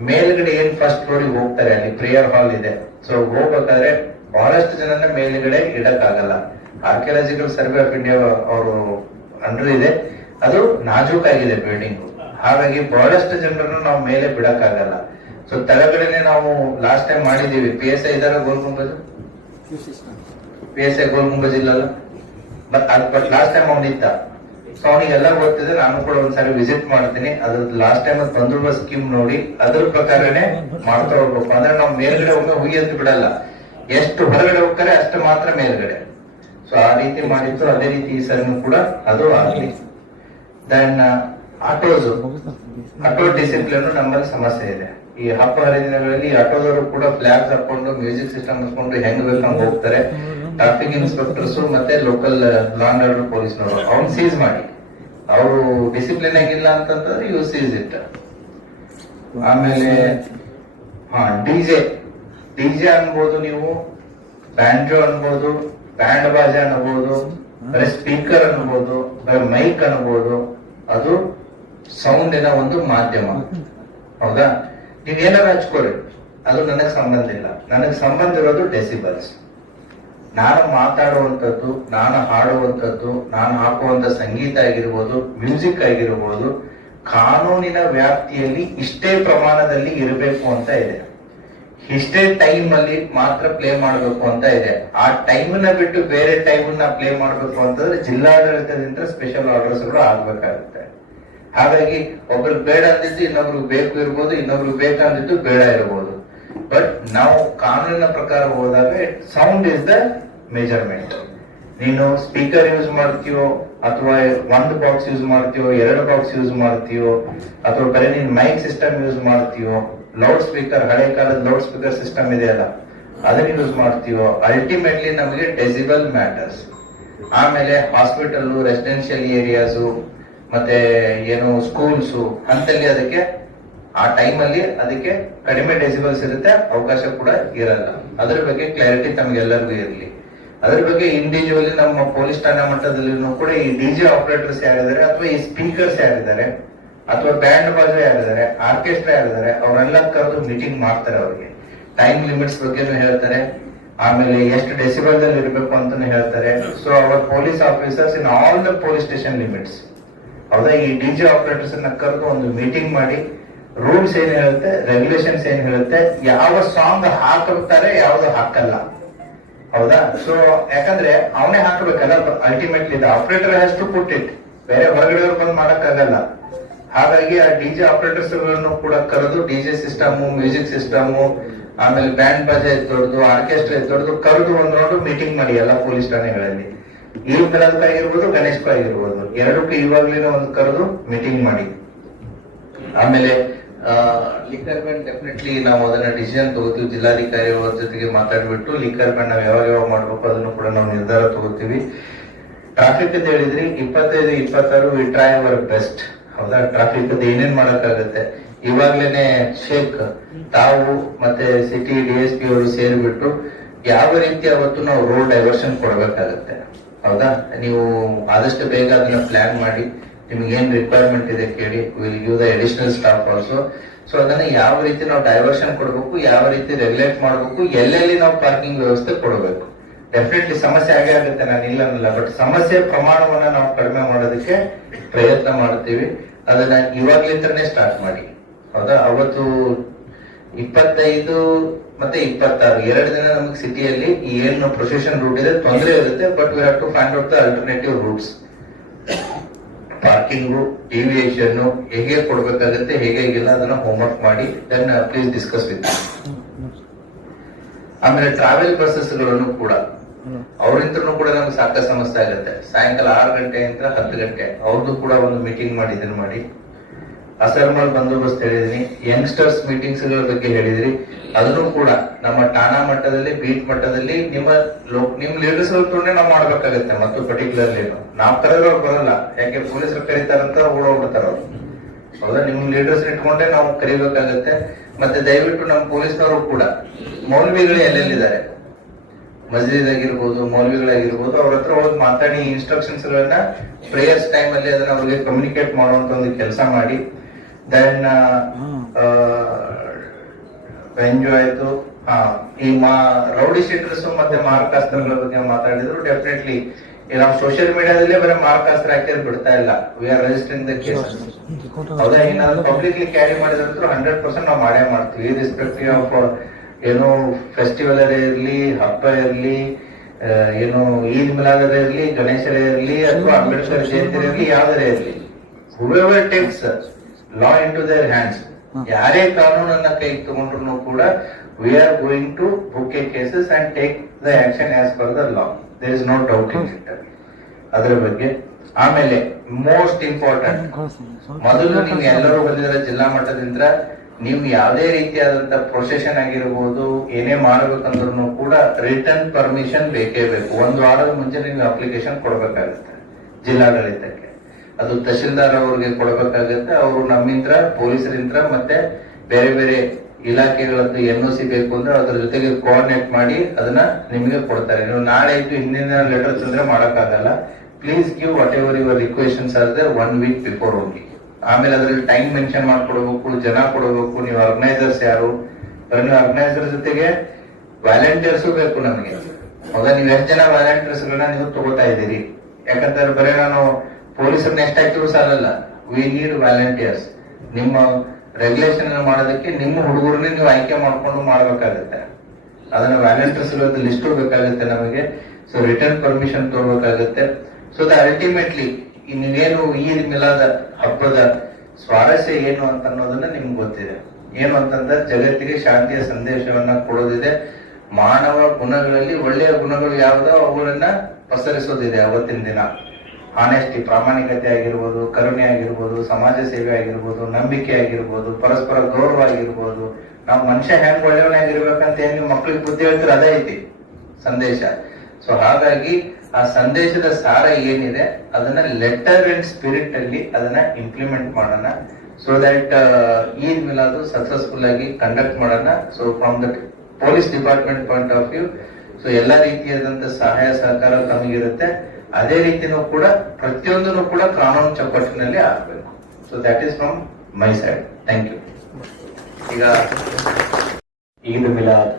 ಮೇಲ್ಗಡೆ ಏನ್ ಫಸ್ಟ್ ಫ್ಲೋರಿಗೆ ಹೋಗ್ತಾರೆ, ಅಲ್ಲಿ ಪ್ರೇಯರ್ ಹಾಲ್ ಇದೆ. ಸೊ ಹೋಗ್ಬೇಕಾದ್ರೆ ಬಹಳಷ್ಟು ಜನನ ಮೇಲ್ಗಡೆ ಇಡಕ್ಕಾಗಲ್ಲ. ಆರ್ಕಿಯಾಲಜಿಕಲ್ ಸರ್ವೆ ಆಫ್ ಇಂಡಿಯಾ ಅವರು ಅಂಡರ್ ಇದೆ, ಅದು ನಾಜೂಕಾಗಿದೆ ಬಿಲ್ಡಿಂಗ್. ಹಾಗಾಗಿ ಬಹಳಷ್ಟು ಜನರನ್ನು ನಾವು ಮೇಲೆ ಬಿಡಕ್ಕಾಗಲ್ಲ. ಸೊ ತೆಳಗಡೆನೆ ನಾವು ಲಾಸ್ಟ್ ಟೈಮ್ ಮಾಡಿದೀವಿ. PSI ಇದಾರ ಗೋಲ್ ಗುಂಬಜ್, PSI ಗೋಲ್ ಗುಂಬಜ್ ಇಲ್ಲಲ್ಲ, ಬಟ್ ಲಾಸ್ಟ್ ಟೈಮ್ ಅವನಿದ್ದ. ಸೊ ಅವನಿಗೆಲ್ಲ ಗೊತ್ತಿದೆ. ನಾನು ಕೂಡ ಒಂದ್ಸಾರಿ ವಿಸಿಟ್ ಮಾಡ್ತೀನಿ. ಅದ್ರ ಲಾಸ್ಟ್ ಟೈಮ್ ಬಂದಿರುವ ಸ್ಕೀಮ್ ನೋಡಿ ಅದ್ರ ಪ್ರಕಾರನೇ ಮಾಡ್ತಾ ಹೋಗ್ಬೇಕು. ಅಂದ್ರೆ ನಾವು ಮೇಲ್ಗಡೆ ಒಮ್ಮೆ ಹೋಗಿ ಅಂತ ಬಿಡಲ್ಲ, ಎಷ್ಟು ಹೊರಗಡೆ ಹೋಗ್ತಾರೆ ಅಷ್ಟು ಮಾತ್ರ ಮೇಲ್ಗಡೆ. ಸೊ ಆ ರೀತಿ ಮಾಡಿದ್ದು. ಅದೇ ರೀತಿ ಈ ಸರಿನೂ ಕೂಡ ಅದು ಆಗಲಿ. ದೆನ್ ಆಟೋ ಡಿಸಿಪ್ಲಿನ್ ನಮ್ಮಲ್ಲಿ ಸಮಸ್ಯೆ ಇದೆ. ಈ ಹಬ್ಬ ಹರಿದಿನಗಳಲ್ಲಿ ಆಟೋದವರು ಕೂಡ ಫ್ಲಾಗ್ಸ್ ಹಾಕೊಂಡು ಮ್ಯೂಸಿಕ್ ಸಿಸ್ಟಮ್ ಹಾಕೊಂಡು ಹೆಂಗ್ ಬೇಕಂಗ್ ಹೋಗ್ತಾರೆ. ಟ್ರಾಫಿಕ್ ಇನ್ಸ್ಪೆಕ್ಟರ್ಸ್ ಮತ್ತೆ ಲೋಕಲ್ ಲಾ ಅಂಡ್ ಆರ್ಡರ್ ಪೊಲೀಸ್ನವರು ಅವ್ನ್ ಸೀಸ್ ಮಾಡಿ, ಅವರು ಡಿಸಿಪ್ಲಿನ್ ಆಗಿಲ್ಲ ಅಂತಂದ್ರೆ ಯು ಸೀಸ್ ಇಟ್. ಆಮೇಲೆ ಡಿಜೆ ಅನ್ಬೋದು, ನೀವು ಬ್ಯಾಂಜೋ ಅನ್ಬೋದು, ಬ್ಯಾಂಡ್ ಬಾಜಾ ಅನ್ಬೋದು, ಬರೀ ಸ್ಪೀಕರ್ ಅನ್ಬೋದು, ಬರೀ ಮೈಕ್ ಅನ್ಬೋದು. ಅದು ಸೌಂಡಿನ ಒಂದು ಮಾಧ್ಯಮ. ಹೌದಾ? ನೀವೇನಾರು ಹಚ್ಕೋರಿ, ಅದು ನನಗೆ ಸಂಬಂಧ ಇಲ್ಲ. ನನಗೆ ಸಂಬಂಧ ಇರೋದು ಡೆಸಿಬಲ್ಸ್. ನಾನು ಮಾತಾಡುವಂಥದ್ದು, ನಾನು ಹಾಡುವಂಥದ್ದು, ನಾನು ಹಾಕುವಂತ ಸಂಗೀತ ಆಗಿರ್ಬೋದು, ಮ್ಯೂಸಿಕ್ ಆಗಿರ್ಬೋದು, ಕಾನೂನಿನ ವ್ಯಾಪ್ತಿಯಲ್ಲಿ ಇಷ್ಟೇ ಪ್ರಮಾಣದಲ್ಲಿ ಇರಬೇಕು ಅಂತ ಇದೆ. ಇಷ್ಟೇ ಟೈಮ್ ಅಲ್ಲಿ ಮಾತ್ರ ಪ್ಲೇ ಮಾಡಬೇಕು ಅಂತ ಇದೆ. ಆ ಟೈಮ್ ನ ಬಿಟ್ಟು ಬೇರೆ ಟೈಮ್ ನ ಪ್ಲೇ ಮಾಡಬೇಕು ಅಂತಂದ್ರೆ ಜಿಲ್ಲಾಡಳಿತದಿಂದ ಸ್ಪೆಷಲ್ ಆರ್ಡರ್ಸ್ ಗಳು ಆಗ್ಬೇಕಾಗುತ್ತೆ. ಹಾಗಾಗಿ ಒಬ್ರಿಗೆ ಬೇಡ ಅಂದಿದ್ದು ಇನ್ನೊಬ್ರಿಗೆ ಬೇಕು ಇರ್ಬೋದು, ಇನ್ನೊಬ್ರಿಗೆ ಬೇಕಂದಿದ್ದು ಬೇಡ ಇರಬಹುದು. ಬಟ್ ನಾವು ಕಾನೂನಿನ ಪ್ರಕಾರ ಹೋದಾಗ ಸೌಂಡ್ ಇಸ್ ದ ಮೆಜರ್ಮೆಂಟ್. ನೀನು ಸ್ಪೀಕರ್ ಯೂಸ್ ಮಾಡ್ತೀಯೋ, ಅಥವಾ 1 ಬಾಕ್ಸ್ ಯೂಸ್ ಮಾಡ್ತೀಯೋ, 2 ಬಾಕ್ಸ್ ಯೂಸ್ ಮಾಡ್ತೀಯೋ, ಅಥವಾ ಬರೀ ನೀನ್ ಮೈಕ್ ಸಿಸ್ಟಮ್ ಯೂಸ್ ಮಾಡ್ತೀಯೋ, ಲೌಡ್ ಸ್ಪೀಕರ್, ಹಳೆ ಕಾಲದ ಲೌಡ್ ಸ್ಪೀಕರ್ ಸಿಸ್ಟಮ್ ಇದೆಯಲ್ಲ ಅದನ್ನ ಯೂಸ್ ಮಾಡ್ತೀವೋ, ಅಲ್ಟಿಮೇಟ್ಲಿ ನಮಗೆ ಡೆಸಿಬಲ್ ಮ್ಯಾಟರ್ಸ್. ಆಮೇಲೆ ಹಾಸ್ಪಿಟಲ್, ರೆಸಿಡೆನ್ಷಿಯಲ್ ಏರಿಯಾಸು, ಮತ್ತೆ ಏನು ಸ್ಕೂಲ್ಸು ಅಂತಲ್ಲಿ ಅದಕ್ಕೆ ಆ ಟೈಮ್ ಅಲ್ಲಿ ಅದಕ್ಕೆ ಕಡಿಮೆ ಡೆಸಿಬಲ್ಸ್ ಇರುತ್ತೆ, ಅವಕಾಶ ಕೂಡ ಇರಲ್ಲ. ಅದ್ರ ಬಗ್ಗೆ ಕ್ಲಾರಿಟಿ ತಮಗೆಲ್ಲರಿಗೂ ಇರಲಿ. ಅದ್ರ ಬಗ್ಗೆ ಇಂಡಿವಿಜುವಲಿ ನಮ್ಮ ಪೊಲೀಸ್ ಠಾಣಾ ಮಟ್ಟದಲ್ಲಿ ಕೂಡ ಈ ಡಿಜೆ ಆಪರೇಟರ್ಸ್ ಯಾರಿದ್ದಾರೆ, ಅಥವಾ ಈ ಸ್ಪೀಕರ್ಸ್ ಯಾರಿದ್ದಾರೆ, ಅಥವಾ ಬ್ಯಾಂಡ್ ಬಾಜು ಯಾರಿದ್ದಾರೆ, ಆರ್ಕೆಸ್ಟ್ರಾ ಯಾರಿದ್ದಾರೆ, ಅವರೆಲ್ಲ ಕರೆದು ಮೀಟಿಂಗ್ ಮಾಡ್ತಾರೆ. ಅವ್ರಿಗೆ ಟೈಮ್ ಲಿಮಿಟ್ಸ್ ಬಗ್ಗೆನೂ ಹೇಳ್ತಾರೆ, ಆಮೇಲೆ ಎಷ್ಟು ಡೆಸಿಬಲ್ ದಲ್ಲಿ ಇರಬೇಕು ಅಂತಾನು ಹೇಳ್ತಾರೆ. So our police officers in all the police station limits, ಹೌದಾ, ಈ ಡಿಜೆ ಆಪರೇಟರ್ಸ್ ಅನ್ನ ಕರೆದು ಒಂದು ಮೀಟಿಂಗ್ ಮಾಡಿ ರೂಲ್ಸ್ ಏನ್ ಹೇಳುತ್ತೆ, ರೆಗ್ಯುಲೇಷನ್ಸ್ ಏನ್ ಹೇಳುತ್ತೆ, ಯಾವ ಸಾಂಗ್ ಹಾಕಿರ್ತಾರೆ, ಯಾವ್ದು ಹಾಕಲ್ಲ. ಹೌದಾ? ಸೊ ಯಾಕಂದ್ರೆ ಅವನೇ ಹಾಕಬೇಕಲ್ಲ ultimately. The operator has to put it, ಬೇರೆ ಹೊರಗಡೆಯವ್ರು ಬಂದು ಮಾಡಕ್ಕಾಗಲ್ಲ. ಹಾಗಾಗಿ ಆ ಡಿಜೆ ಆಪರೇಟರ್ಸ್ ಗಳನ್ನು ಕೂಡ ಕರೆದು ಡಿಜೆ ಸಿಸ್ಟಮ್, ಮ್ಯೂಸಿಕ್ ಸಿಸ್ಟಮ್, ಆಮೇಲೆ ಬ್ಯಾಂಡ್ ಬಾಜಾ ದೊಡ್ಡದು, ಆರ್ಕೆಸ್ಟ್ರಾ ದೊಡ್ಡದು ಕರೆದು ಒಂದು ರೌಂಡ್ ಮೀಟಿಂಗ್ ಮಾಡಿ ಎಲ್ಲ ಪೊಲೀಸ್ ಠಾಣೆಗಳಲ್ಲಿ. ಈ ಬೆಳಗಾಗಿರ್ಬೋದು, ಗಣೇಶ್ಗಾಗಿರ್ಬೋದು, ಎರಡಕ್ಕೂ ಇವಾಗ್ಲಿನ ಒಂದು ಕರೆದು ಮೀಟಿಂಗ್ ಮಾಡಿ. ಆಮೇಲೆ ಲಿಕ್ಕರ್ ಬ್ಯಾನ್ ಡೆಫಿನೆಟ್ಲಿ ನಾವು ಅದನ್ನ ಡಿಸಿಷನ್ ತಗೋತೀವಿ. ಜಿಲ್ಲಾಧಿಕಾರಿ ಅವರ ಜೊತೆಗೆ ಮಾತಾಡ್ಬಿಟ್ಟು ಲಿಕ್ಕರ್ ಬ್ಯಾನ್ ನಾವು ಯಾವಾಗ ಮಾಡ್ಬೇಕು ಅದನ್ನು ಕೂಡ ನಾವು ನಿರ್ಧಾರ ತಗೋತೀವಿ. ಟ್ರಾಫಿಕ್ ಅಂತ ಹೇಳಿದ್ರಿ, 25, 26 ವಿ ಟ್ರೈ ಅವರ್ ಬೆಸ್ಟ್. ಹೌದಾ? ಟ್ರಾಫಿಕ್ ಅದು ಏನೇನ್ ಮಾಡಕ್ಕಾಗತ್ತೆ, ಇವಾಗ್ಲೇನೆ ಶೇಖ್ ತಾವು ಮತ್ತೆ ಸಿಟಿ DSP ಅವರು ಸೇರ್ಬಿಟ್ಟು ಯಾವ ರೀತಿ ಅವತ್ತು ನಾವು ರೋಡ್ ಡೈವರ್ಷನ್ ಕೊಡ್ಬೇಕಾಗತ್ತೆ. ಹೌದಾ? ನೀವು ಆದಷ್ಟು ಬೇಗ ಅದನ್ನ ಪ್ಲಾನ್ ಮಾಡಿ, ನಿಮ್ಗೆ ಏನ್ ರಿಕ್ವೈರ್ಮೆಂಟ್ ಇದೆ ಕೇಳಿ, will give the additional staff also. So ಅದನ್ನ ಯಾವ ರೀತಿ ನಾವು ಡೈವರ್ಷನ್ ಕೊಡ್ಬೇಕು, ಯಾವ ರೀತಿ ರೆಗ್ಯುಲೇಟ್ ಮಾಡ್ಬೇಕು, ಎಲ್ಲೆಲ್ಲಿ ನಾವು ಪಾರ್ಕಿಂಗ್ ವ್ಯವಸ್ಥೆ ಕೊಡಬೇಕು. ಡೆಫಿನೆಟ್ಲಿ ಸಮಸ್ಯೆ ಆಗೇ ಆಗುತ್ತೆ, ನಾನು ಇಲ್ಲ ಅನ್ನಲ್ಲ. ಬಟ್ ಸಮಸ್ಯೆ ಪ್ರಮಾಣವನ್ನ ನಾವು ಕಡಿಮೆ ಮಾಡೋದಕ್ಕೆ ಪ್ರಯತ್ನ ಮಾಡ್ತೀವಿ. ಅದನ್ನ ಇವಾಗ್ಲಿಂದನೇ ಸ್ಟಾರ್ಟ್ ಮಾಡಿ. ಹೌದಾ? ಅವತ್ತು 25 ಮತ್ತೆ 26 2 ದಿನ ನಮಗೆ ಸಿಟಿಯಲ್ಲಿ ಏನು ಪ್ರೊಸೆಷನ್ ರೂಟ್ ಇದೆ ತೊಂದರೆ ಇರುತ್ತೆ. But we have to find out the alternative routes. Parking, deviation ಹೇಗೆ ಕೊಡ್ಬೇಕಾಗತ್ತೆ, ಹೇಗೆ ಇಲ್ಲ ಅದನ್ನ ಹೋಮ್ವರ್ಕ್ ಮಾಡಿ ದೆನ್ ಪ್ಲೀಸ್ ಡಿಸ್ಕಸ್ ವಿತ್. ಆಮೇಲೆ ಟ್ರಾವೆಲ್ ಬಸ್ಸಸ್ ಗಳನ್ನು ಕೂಡ ಅವ್ರಿಂದನೂ ಕೂಡ ನಮ್ಗೆ ಸಾಕಷ್ಟು ಸಮಸ್ಯೆ ಆಗುತ್ತೆ. ಸಾಯಂಕಾಲ 6 ಗಂಟೆಯಿಂದ 10 ಗಂಟೆ ಅವ್ರದ್ದು ಕೂಡ ಒಂದು ಮೀಟಿಂಗ್ ಮಾಡಿ ಇದನ್ನ ಮಾಡಿ. ಅಸರ್ಮಲ್ ಬಂದೋಬಸ್ತ್ ಹೇಳಿದೀನಿ, ಯಂಗ್ಸ್ಟರ್ಸ್ ಮೀಟಿಂಗ್ಸ್ ಗಳ ಬಗ್ಗೆ ಹೇಳಿದ್ರಿ. ಅದನ್ನು ಕೂಡ ನಮ್ಮ ಠಾಣಾ ಮಟ್ಟದಲ್ಲಿ, ಬೀಟ್ ಮಟ್ಟದಲ್ಲಿ ನಿಮ್ ಲೀಡರ್ಸ್ ತೊಗೊಂಡೆ ನಾವು ಮಾಡ್ಬೇಕಾಗತ್ತೆ. ಮತ್ತು ಪರ್ಟಿಕ್ಯುಲರ್ಲಿ ನಾವ್ ಕರೆದವ್ರು ಬರಲ್ಲ, ಯಾಕೆ ಪೊಲೀಸರು ಕರೀತಾರಂತ ಓಡೋಗ್ಬಿಡ್ತಾರ ಅವ್ರು. ಹೌದಾ? ನಿಮ್ ಲೀಡರ್ಸ್ ಇಟ್ಕೊಂಡೆ ನಾವು ಕರಿಬೇಕಾಗತ್ತೆ. ಮತ್ತೆ ದಯವಿಟ್ಟು ನಮ್ಮ ಪೊಲೀಸ್ನವರು ಕೂಡ ಮೌಲ್ವಿಗಳು ಎಲ್ಲೆಲ್ಲಿದ್ದಾರೆ, ಮಸ್ಜಿದ್ ಆಗಿರ್ಬೋದು, ಮೌಲ್ವಿಗಳಾಗಿರ್ಬೋದು, ಅವ್ರ ಹತ್ರ ಹೋಗಿ ಮಾತಾಡಿ ಇನ್ಸ್ಟ್ರಕ್ಷನ್ಸ್ ಗಳನ್ನ ಪ್ರೇಯರ್ಸ್ ಟೈಮ್ ಅಲ್ಲಿ ಅದನ್ನ ಅವ್ರಿಗೆ ಕಮ್ಯುನಿಕೇಟ್ ಮಾಡುವಂತ ಒಂದು ಕೆಲಸ ಮಾಡಿ. ದೆನ್ ಬೆಂಜು ಆಯ್ತು. ಈ ರೌಡಿ ಶೀಟರ್ಸ್ ಮತ್ತೆ ಮಾರಕಾಸ್ತ್ರಗಳ ಬಗ್ಗೆ ಮಾತಾಡಿದ್ರು. ಡೆಫಿನೆಟ್ಲಿ ನಾವು ಸೋಷಿಯಲ್ ಮೀಡಿಯಾದಲ್ಲೇ ಬರೀ ಮಾರಕಾಸ್ತ್ರ ಹಾಕಿದ್ರೆ ಬಿಡ್ತಾ ಇಲ್ಲ. We are registering the case. ಹೌದಾ? ಏನಾದ್ರು ಪಬ್ಲಿಕ್ಲಿ ಕ್ಯಾರಿ ಮಾಡಿದ್ರು 100% ನಾವು ಮಾಡೇ ಮಾಡ್ತೀವಿ. ಇರ್ರೆಸ್ಪೆಕ್ಟಿವ್ ಆಫ್ ಏನು ಫೆಸ್ಟಿವಲ್ ಇರಲಿ, ಹಬ್ಬ ಇರಲಿ, ಏನು ಈದ್ ಮಿಲಾದ್ ಇರಲಿ, ಗಣೇಶರ ಇರಲಿ, ಅಥವಾ ಅಂಬೇಡ್ಕರ್ ಜಯಂತಿ ಇರಲಿ, ಯಾವ್ದಾರ ಇರಲಿ, whoever takes law into their hands, ಯಾರೇ ಕಾನೂನನ್ನ ಕೈಗೆ ತಗೊಂಡ್ರು ಕೂಡ we are going to book a cases and take the action as per the law. There is no doubt in it. ಅದರ ಬಗ್ಗೆ ಆಮೇಲೆ ಮೋಸ್ಟ್ ಇಂಪಾರ್ಟೆಂಟ್, ಮೊದಲು ನೀವು ಎಲ್ಲರೂ ಬಂದಿದ್ರೆ ಜಿಲ್ಲಾ ಮಟ್ಟದಿಂದ ನೀವು ಯಾವುದೇ ರೀತಿಯಾದಂತ ಪ್ರೊಸೆಷನ್ ಆಗಿರ್ಬೋದು, ಏನೇ ಮಾಡಬೇಕಂದ್ರೂ ಕೂಡ ರಿಟರ್ನ್ ಪರ್ಮಿಷನ್ ಬೇಕೇ ಬೇಕು. 1 ವಾರದ ಮುಂಚೆ ನೀವು ಅಪ್ಲಿಕೇಶನ್ ಕೊಡಬೇಕಾಗುತ್ತೆ ಜಿಲ್ಲಾಡಳಿತಕ್ಕೆ. ಅದು ತಹಶೀಲ್ದಾರ್ ಅವ್ರಿಗೆ ಕೊಡಬೇಕಾಗುತ್ತೆ. ಅವರು ನಮ್ಮಿಂದ, ಪೊಲೀಸರಿಂದ ಮತ್ತೆ ಬೇರೆ ಬೇರೆ ಇಲಾಖೆಗಳದ್ದು NOC ಬೇಕು ಅಂದ್ರೆ ಅದ್ರ ಜೊತೆಗೆ ಕೋಆರ್ಡಿನೇಟ್ ಮಾಡಿ ಅದನ್ನ ನಿಮಗೆ ಕೊಡ್ತಾರೆ. ನೀವು ನಾಳೆ ಇದ್ದು ಹಿಂದಿನ ಲೆಟರ್ ತಂದ್ರೆ ಮಾಡಕ್ಕಾಗಲ್ಲ. Please give whatever your requisitions are there 1 week before only. ಆಮೇಲೆ ಅದ್ರಲ್ಲಿ ಟೈಮ್ ಮೆನ್ಷನ್ ಮಾಡ್ಕೊಡ್ಬೇಕು, ಜನ ಕೊಡಬೇಕು, ನೀವು ಆರ್ಗನೈಸರ್ಸ್ ಯಾರು, ನೀವು ಆರ್ಗನೈಸರ್ ಜೊತೆಗೆ ವ್ಯಾಲಂಟಿಯರ್ಸು ಬೇಕು ನಮಗೆ. ಹೌದಾ? ನೀವು ಎಷ್ಟು ಜನ ವ್ಯಾಲಂಟಿಯರ್ಸ್ ಗಳನ್ನ ನೀವು ತಗೋತಾ ಇದ್ದೀರಿ? ಯಾಕಂದ್ರೆ ಬರೀ ನಾನು ಪೊಲೀಸರನ್ನ ಎಷ್ಟಾಗ್ತಿದ್ರು ಸಾಲಲ್ಲ. We need volunteers. ನಿಮ್ಮ ರೆಗ್ಯುಲೇಷನ್ ಮಾಡೋದಕ್ಕೆ ನಿಮ್ಮ ಹುಡುಗರನ್ನೇ ನೀವು ಆಯ್ಕೆ ಮಾಡ್ಕೊಂಡು ಮಾಡ್ಬೇಕಾಗುತ್ತೆ. ಅದನ್ನ ವ್ಯಾಲಂಟಿಯರ್ಸ್ ಲಿಸ್ಟ್ ಬೇಕಾಗುತ್ತೆ ನಮಗೆ. ಸೊ ರಿಟರ್ನ್ ಪರ್ಮಿಷನ್ ತಗೋಬೇಕಾಗುತ್ತೆ. ಸೊ ದ ಅಲ್ಟಿಮೇಟ್ಲಿ ನೀವೇನು ಈದ್ ಮಿಲಾದ್ ಹಬ್ಬದ ಸ್ವಾರಸ್ಯ ಏನು ಅಂತ ಅನ್ನೋದನ್ನ ನಿಮ್ಗೆ ಗೊತ್ತಿದೆ. ಏನು ಅಂತಂದ್ರೆ ಜಗತ್ತಿಗೆ ಶಾಂತಿಯ ಸಂದೇಶವನ್ನ ಕೊಡೋದಿದೆ. ಮಾನವ ಗುಣಗಳಲ್ಲಿ ಒಳ್ಳೆಯ ಗುಣಗಳು ಯಾವ್ದೋ ಅವುಗಳನ್ನ ಪಸರಿಸೋದಿದೆ ಅವತ್ತಿನ ದಿನ. ಆನೆಸ್ಟಿ, ಪ್ರಾಮಾಣಿಕತೆ ಆಗಿರ್ಬೋದು, ಕರುಣೆ ಆಗಿರ್ಬೋದು, ಸಮಾಜ ಸೇವೆ ಆಗಿರ್ಬೋದು, ನಂಬಿಕೆ ಆಗಿರ್ಬೋದು, ಪರಸ್ಪರ ಗೌರವ ಆಗಿರ್ಬೋದು. ನಾವು ಮನುಷ್ಯ ಹೆಂಗ್ ಒಳ್ಳೆಯವನಾಗಿರ್ಬೇಕಂತ ಏನ್ ನೀವು ಮಕ್ಳಿಗೆ ಬುದ್ಧಿ ಹೇಳ್ತಾರೆ, ಅದೇ ಐತಿ ಸಂದೇಶ. ಸೊ ಹಾಗಾಗಿ ಆ ಸಂದೇಶದ ಸಾರ ಏನಿದೆ ಅದನ್ನ ಲೆಟರ್ ಅಂಡ್ ಸ್ಪಿರಿಟ್ ಅಲ್ಲಿ ಅದನ್ನ ಇಂಪ್ಲಿಮೆಂಟ್ ಮಾಡೋಣ. So that Eid Milad successful ಆಗಿ ಕಂಡಕ್ಟ್ ಮಾಡೋಣ. So from the police department point of view, so ಎಲ್ಲಾ ರೀತಿಯಾದಂತ ಸಹಾಯ ಸಹಕಾರ ತಮಗಿರುತ್ತೆ. ಅದೇ ರೀತಿನೂ ಕೂಡ ಪ್ರತಿಯೊಂದನ್ನು ಕೂಡ ಕಾನೂನು ಚೌಕಟ್ಟಿನಲ್ಲಿ ಆಗಬೇಕು. So that is from my side. Thank you. ಈಗ ಈದ್ ಮಿಲಾದ್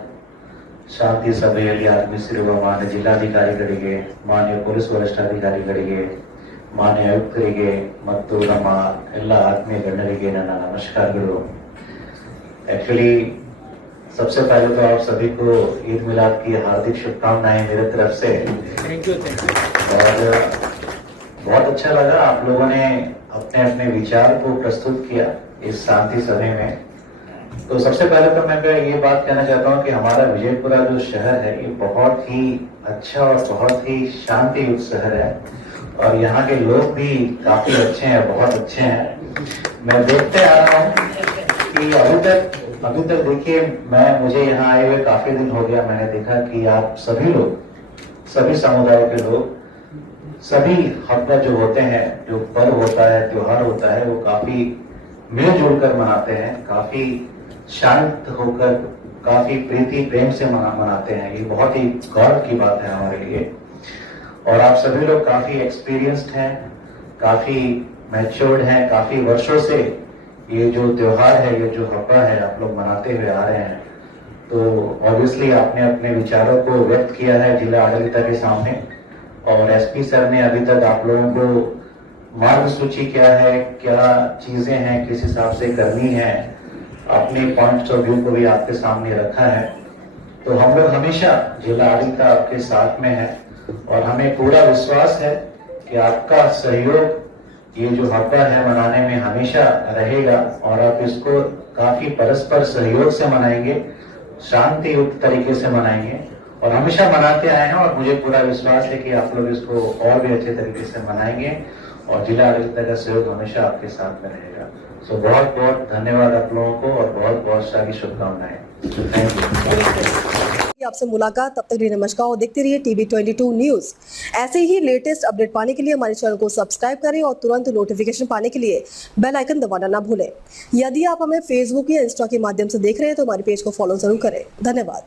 ಶಾಂತಿ ಸಭೆಯಲ್ಲಿ ಆಗಮಿಸಿರುವ ಮಾನ್ಯ ಜಿಲ್ಲಾಧಿಕಾರಿಗಳಿಗೆ, ಮಾನ್ಯ ಪೊಲೀಸ್ ವರಿಷ್ಠಾಧಿಕಾರಿಗಳಿಗೆ, ಮಾನ್ಯ ಆಯುಕ್ತರಿಗೆ ಮತ್ತು ನಮ್ಮ ಎಲ್ಲ ಆತ್ಮೀಯ ಗಣ್ಯರಿಗೆ ನನ್ನ ನಮಸ್ಕಾರಗಳು. एक्चुअली सबसे पहले तो आप सभी को ईद मिलाद की हार्दिक शुभकामनाएं मेरे तरफ से। Thank you. और बहुत अच्छा लगा आप लोगों ने अपने अपने विचार को प्रस्तुत किया इस शांति सभा में। तो सबसे पहले तो मैं ये बात कहना चाहता हूँ कि हमारा विजयपुरा जो शहर है ये बहुत ही अच्छा और बहुत ही शांति युक्त शहर है और यहाँ के लोग भी काफी अच्छे हैं, बहुत अच्छे हैं। मैं देखते आ रहा हूँ कि अभी तक देखिए, मुझे यहाँ आए हुए काफी दिन हो गया। मैंने देखा कि आप सभी लोग, सभी समुदाय के लोग, सभी हफ्ता जो होते हैं, जो पर्व होता है, त्योहार होता है, वो काफी मिलजुल कर मनाते हैं, काफी शांत होकर, काफी प्रीति प्रेम से मनाते हैं। ये बहुत ही गौरव की बात है हमारे लिए। और आप सभी लोग काफी एक्सपीरियंस्ड हैं, काफी मैच्योर्ड हैं, काफी वर्षों से ये जो त्योहार है, ये जो हब्बा है, आप लोग मनाते हुए आ रहे हैं। तो ऑब्वियसली आपने अपने विचारों को व्यक्त किया है जिला आडलिता के सामने और एसपी सर ने अभी तक आप लोगों को मार्ग सूची क्या है, क्या चीजें हैं, किस हिसाब से करनी है, अपने पॉइंट्स ऑफ व्यू को भी आपके सामने रखा है। तो हम लोग हमेशा जिला आडलिता आपके साथ में है और हमें पूरा विश्वास है कि आपका सहयोग ये जो हब्बा है मनाने में हमेशा रहेगा और आप इसको काफी परस्पर सहयोग से मनाएंगे, शांति युक्त तरीके से मनाएंगे और हमेशा मनाते आए हैं। और मुझे पूरा विश्वास है कि आप लोग इसको और भी अच्छे तरीके से मनाएंगे और जिला आडलिता का सहयोग हमेशा आपके साथ में रहेगा। सो बहुत बहुत धन्यवाद आप लोगों को और बहुत बहुत सारी शुभकामनाएं। Thank you. आपसे मुलाकात, तब तक लिए नमस्कार और देखते रहिए TB22 न्यूज। ऐसे ही लेटेस्ट अपडेट पाने के लिए हमारे चैनल को सब्सक्राइब करें और तुरंत नोटिफिकेशन पाने के लिए बेल आइकन दबाना ना भूलें। यदि आप हमें फेसबुक या इंस्टा के माध्यम से देख रहे हैं तो हमारे पेज को फॉलो जरूर करें। धन्यवाद।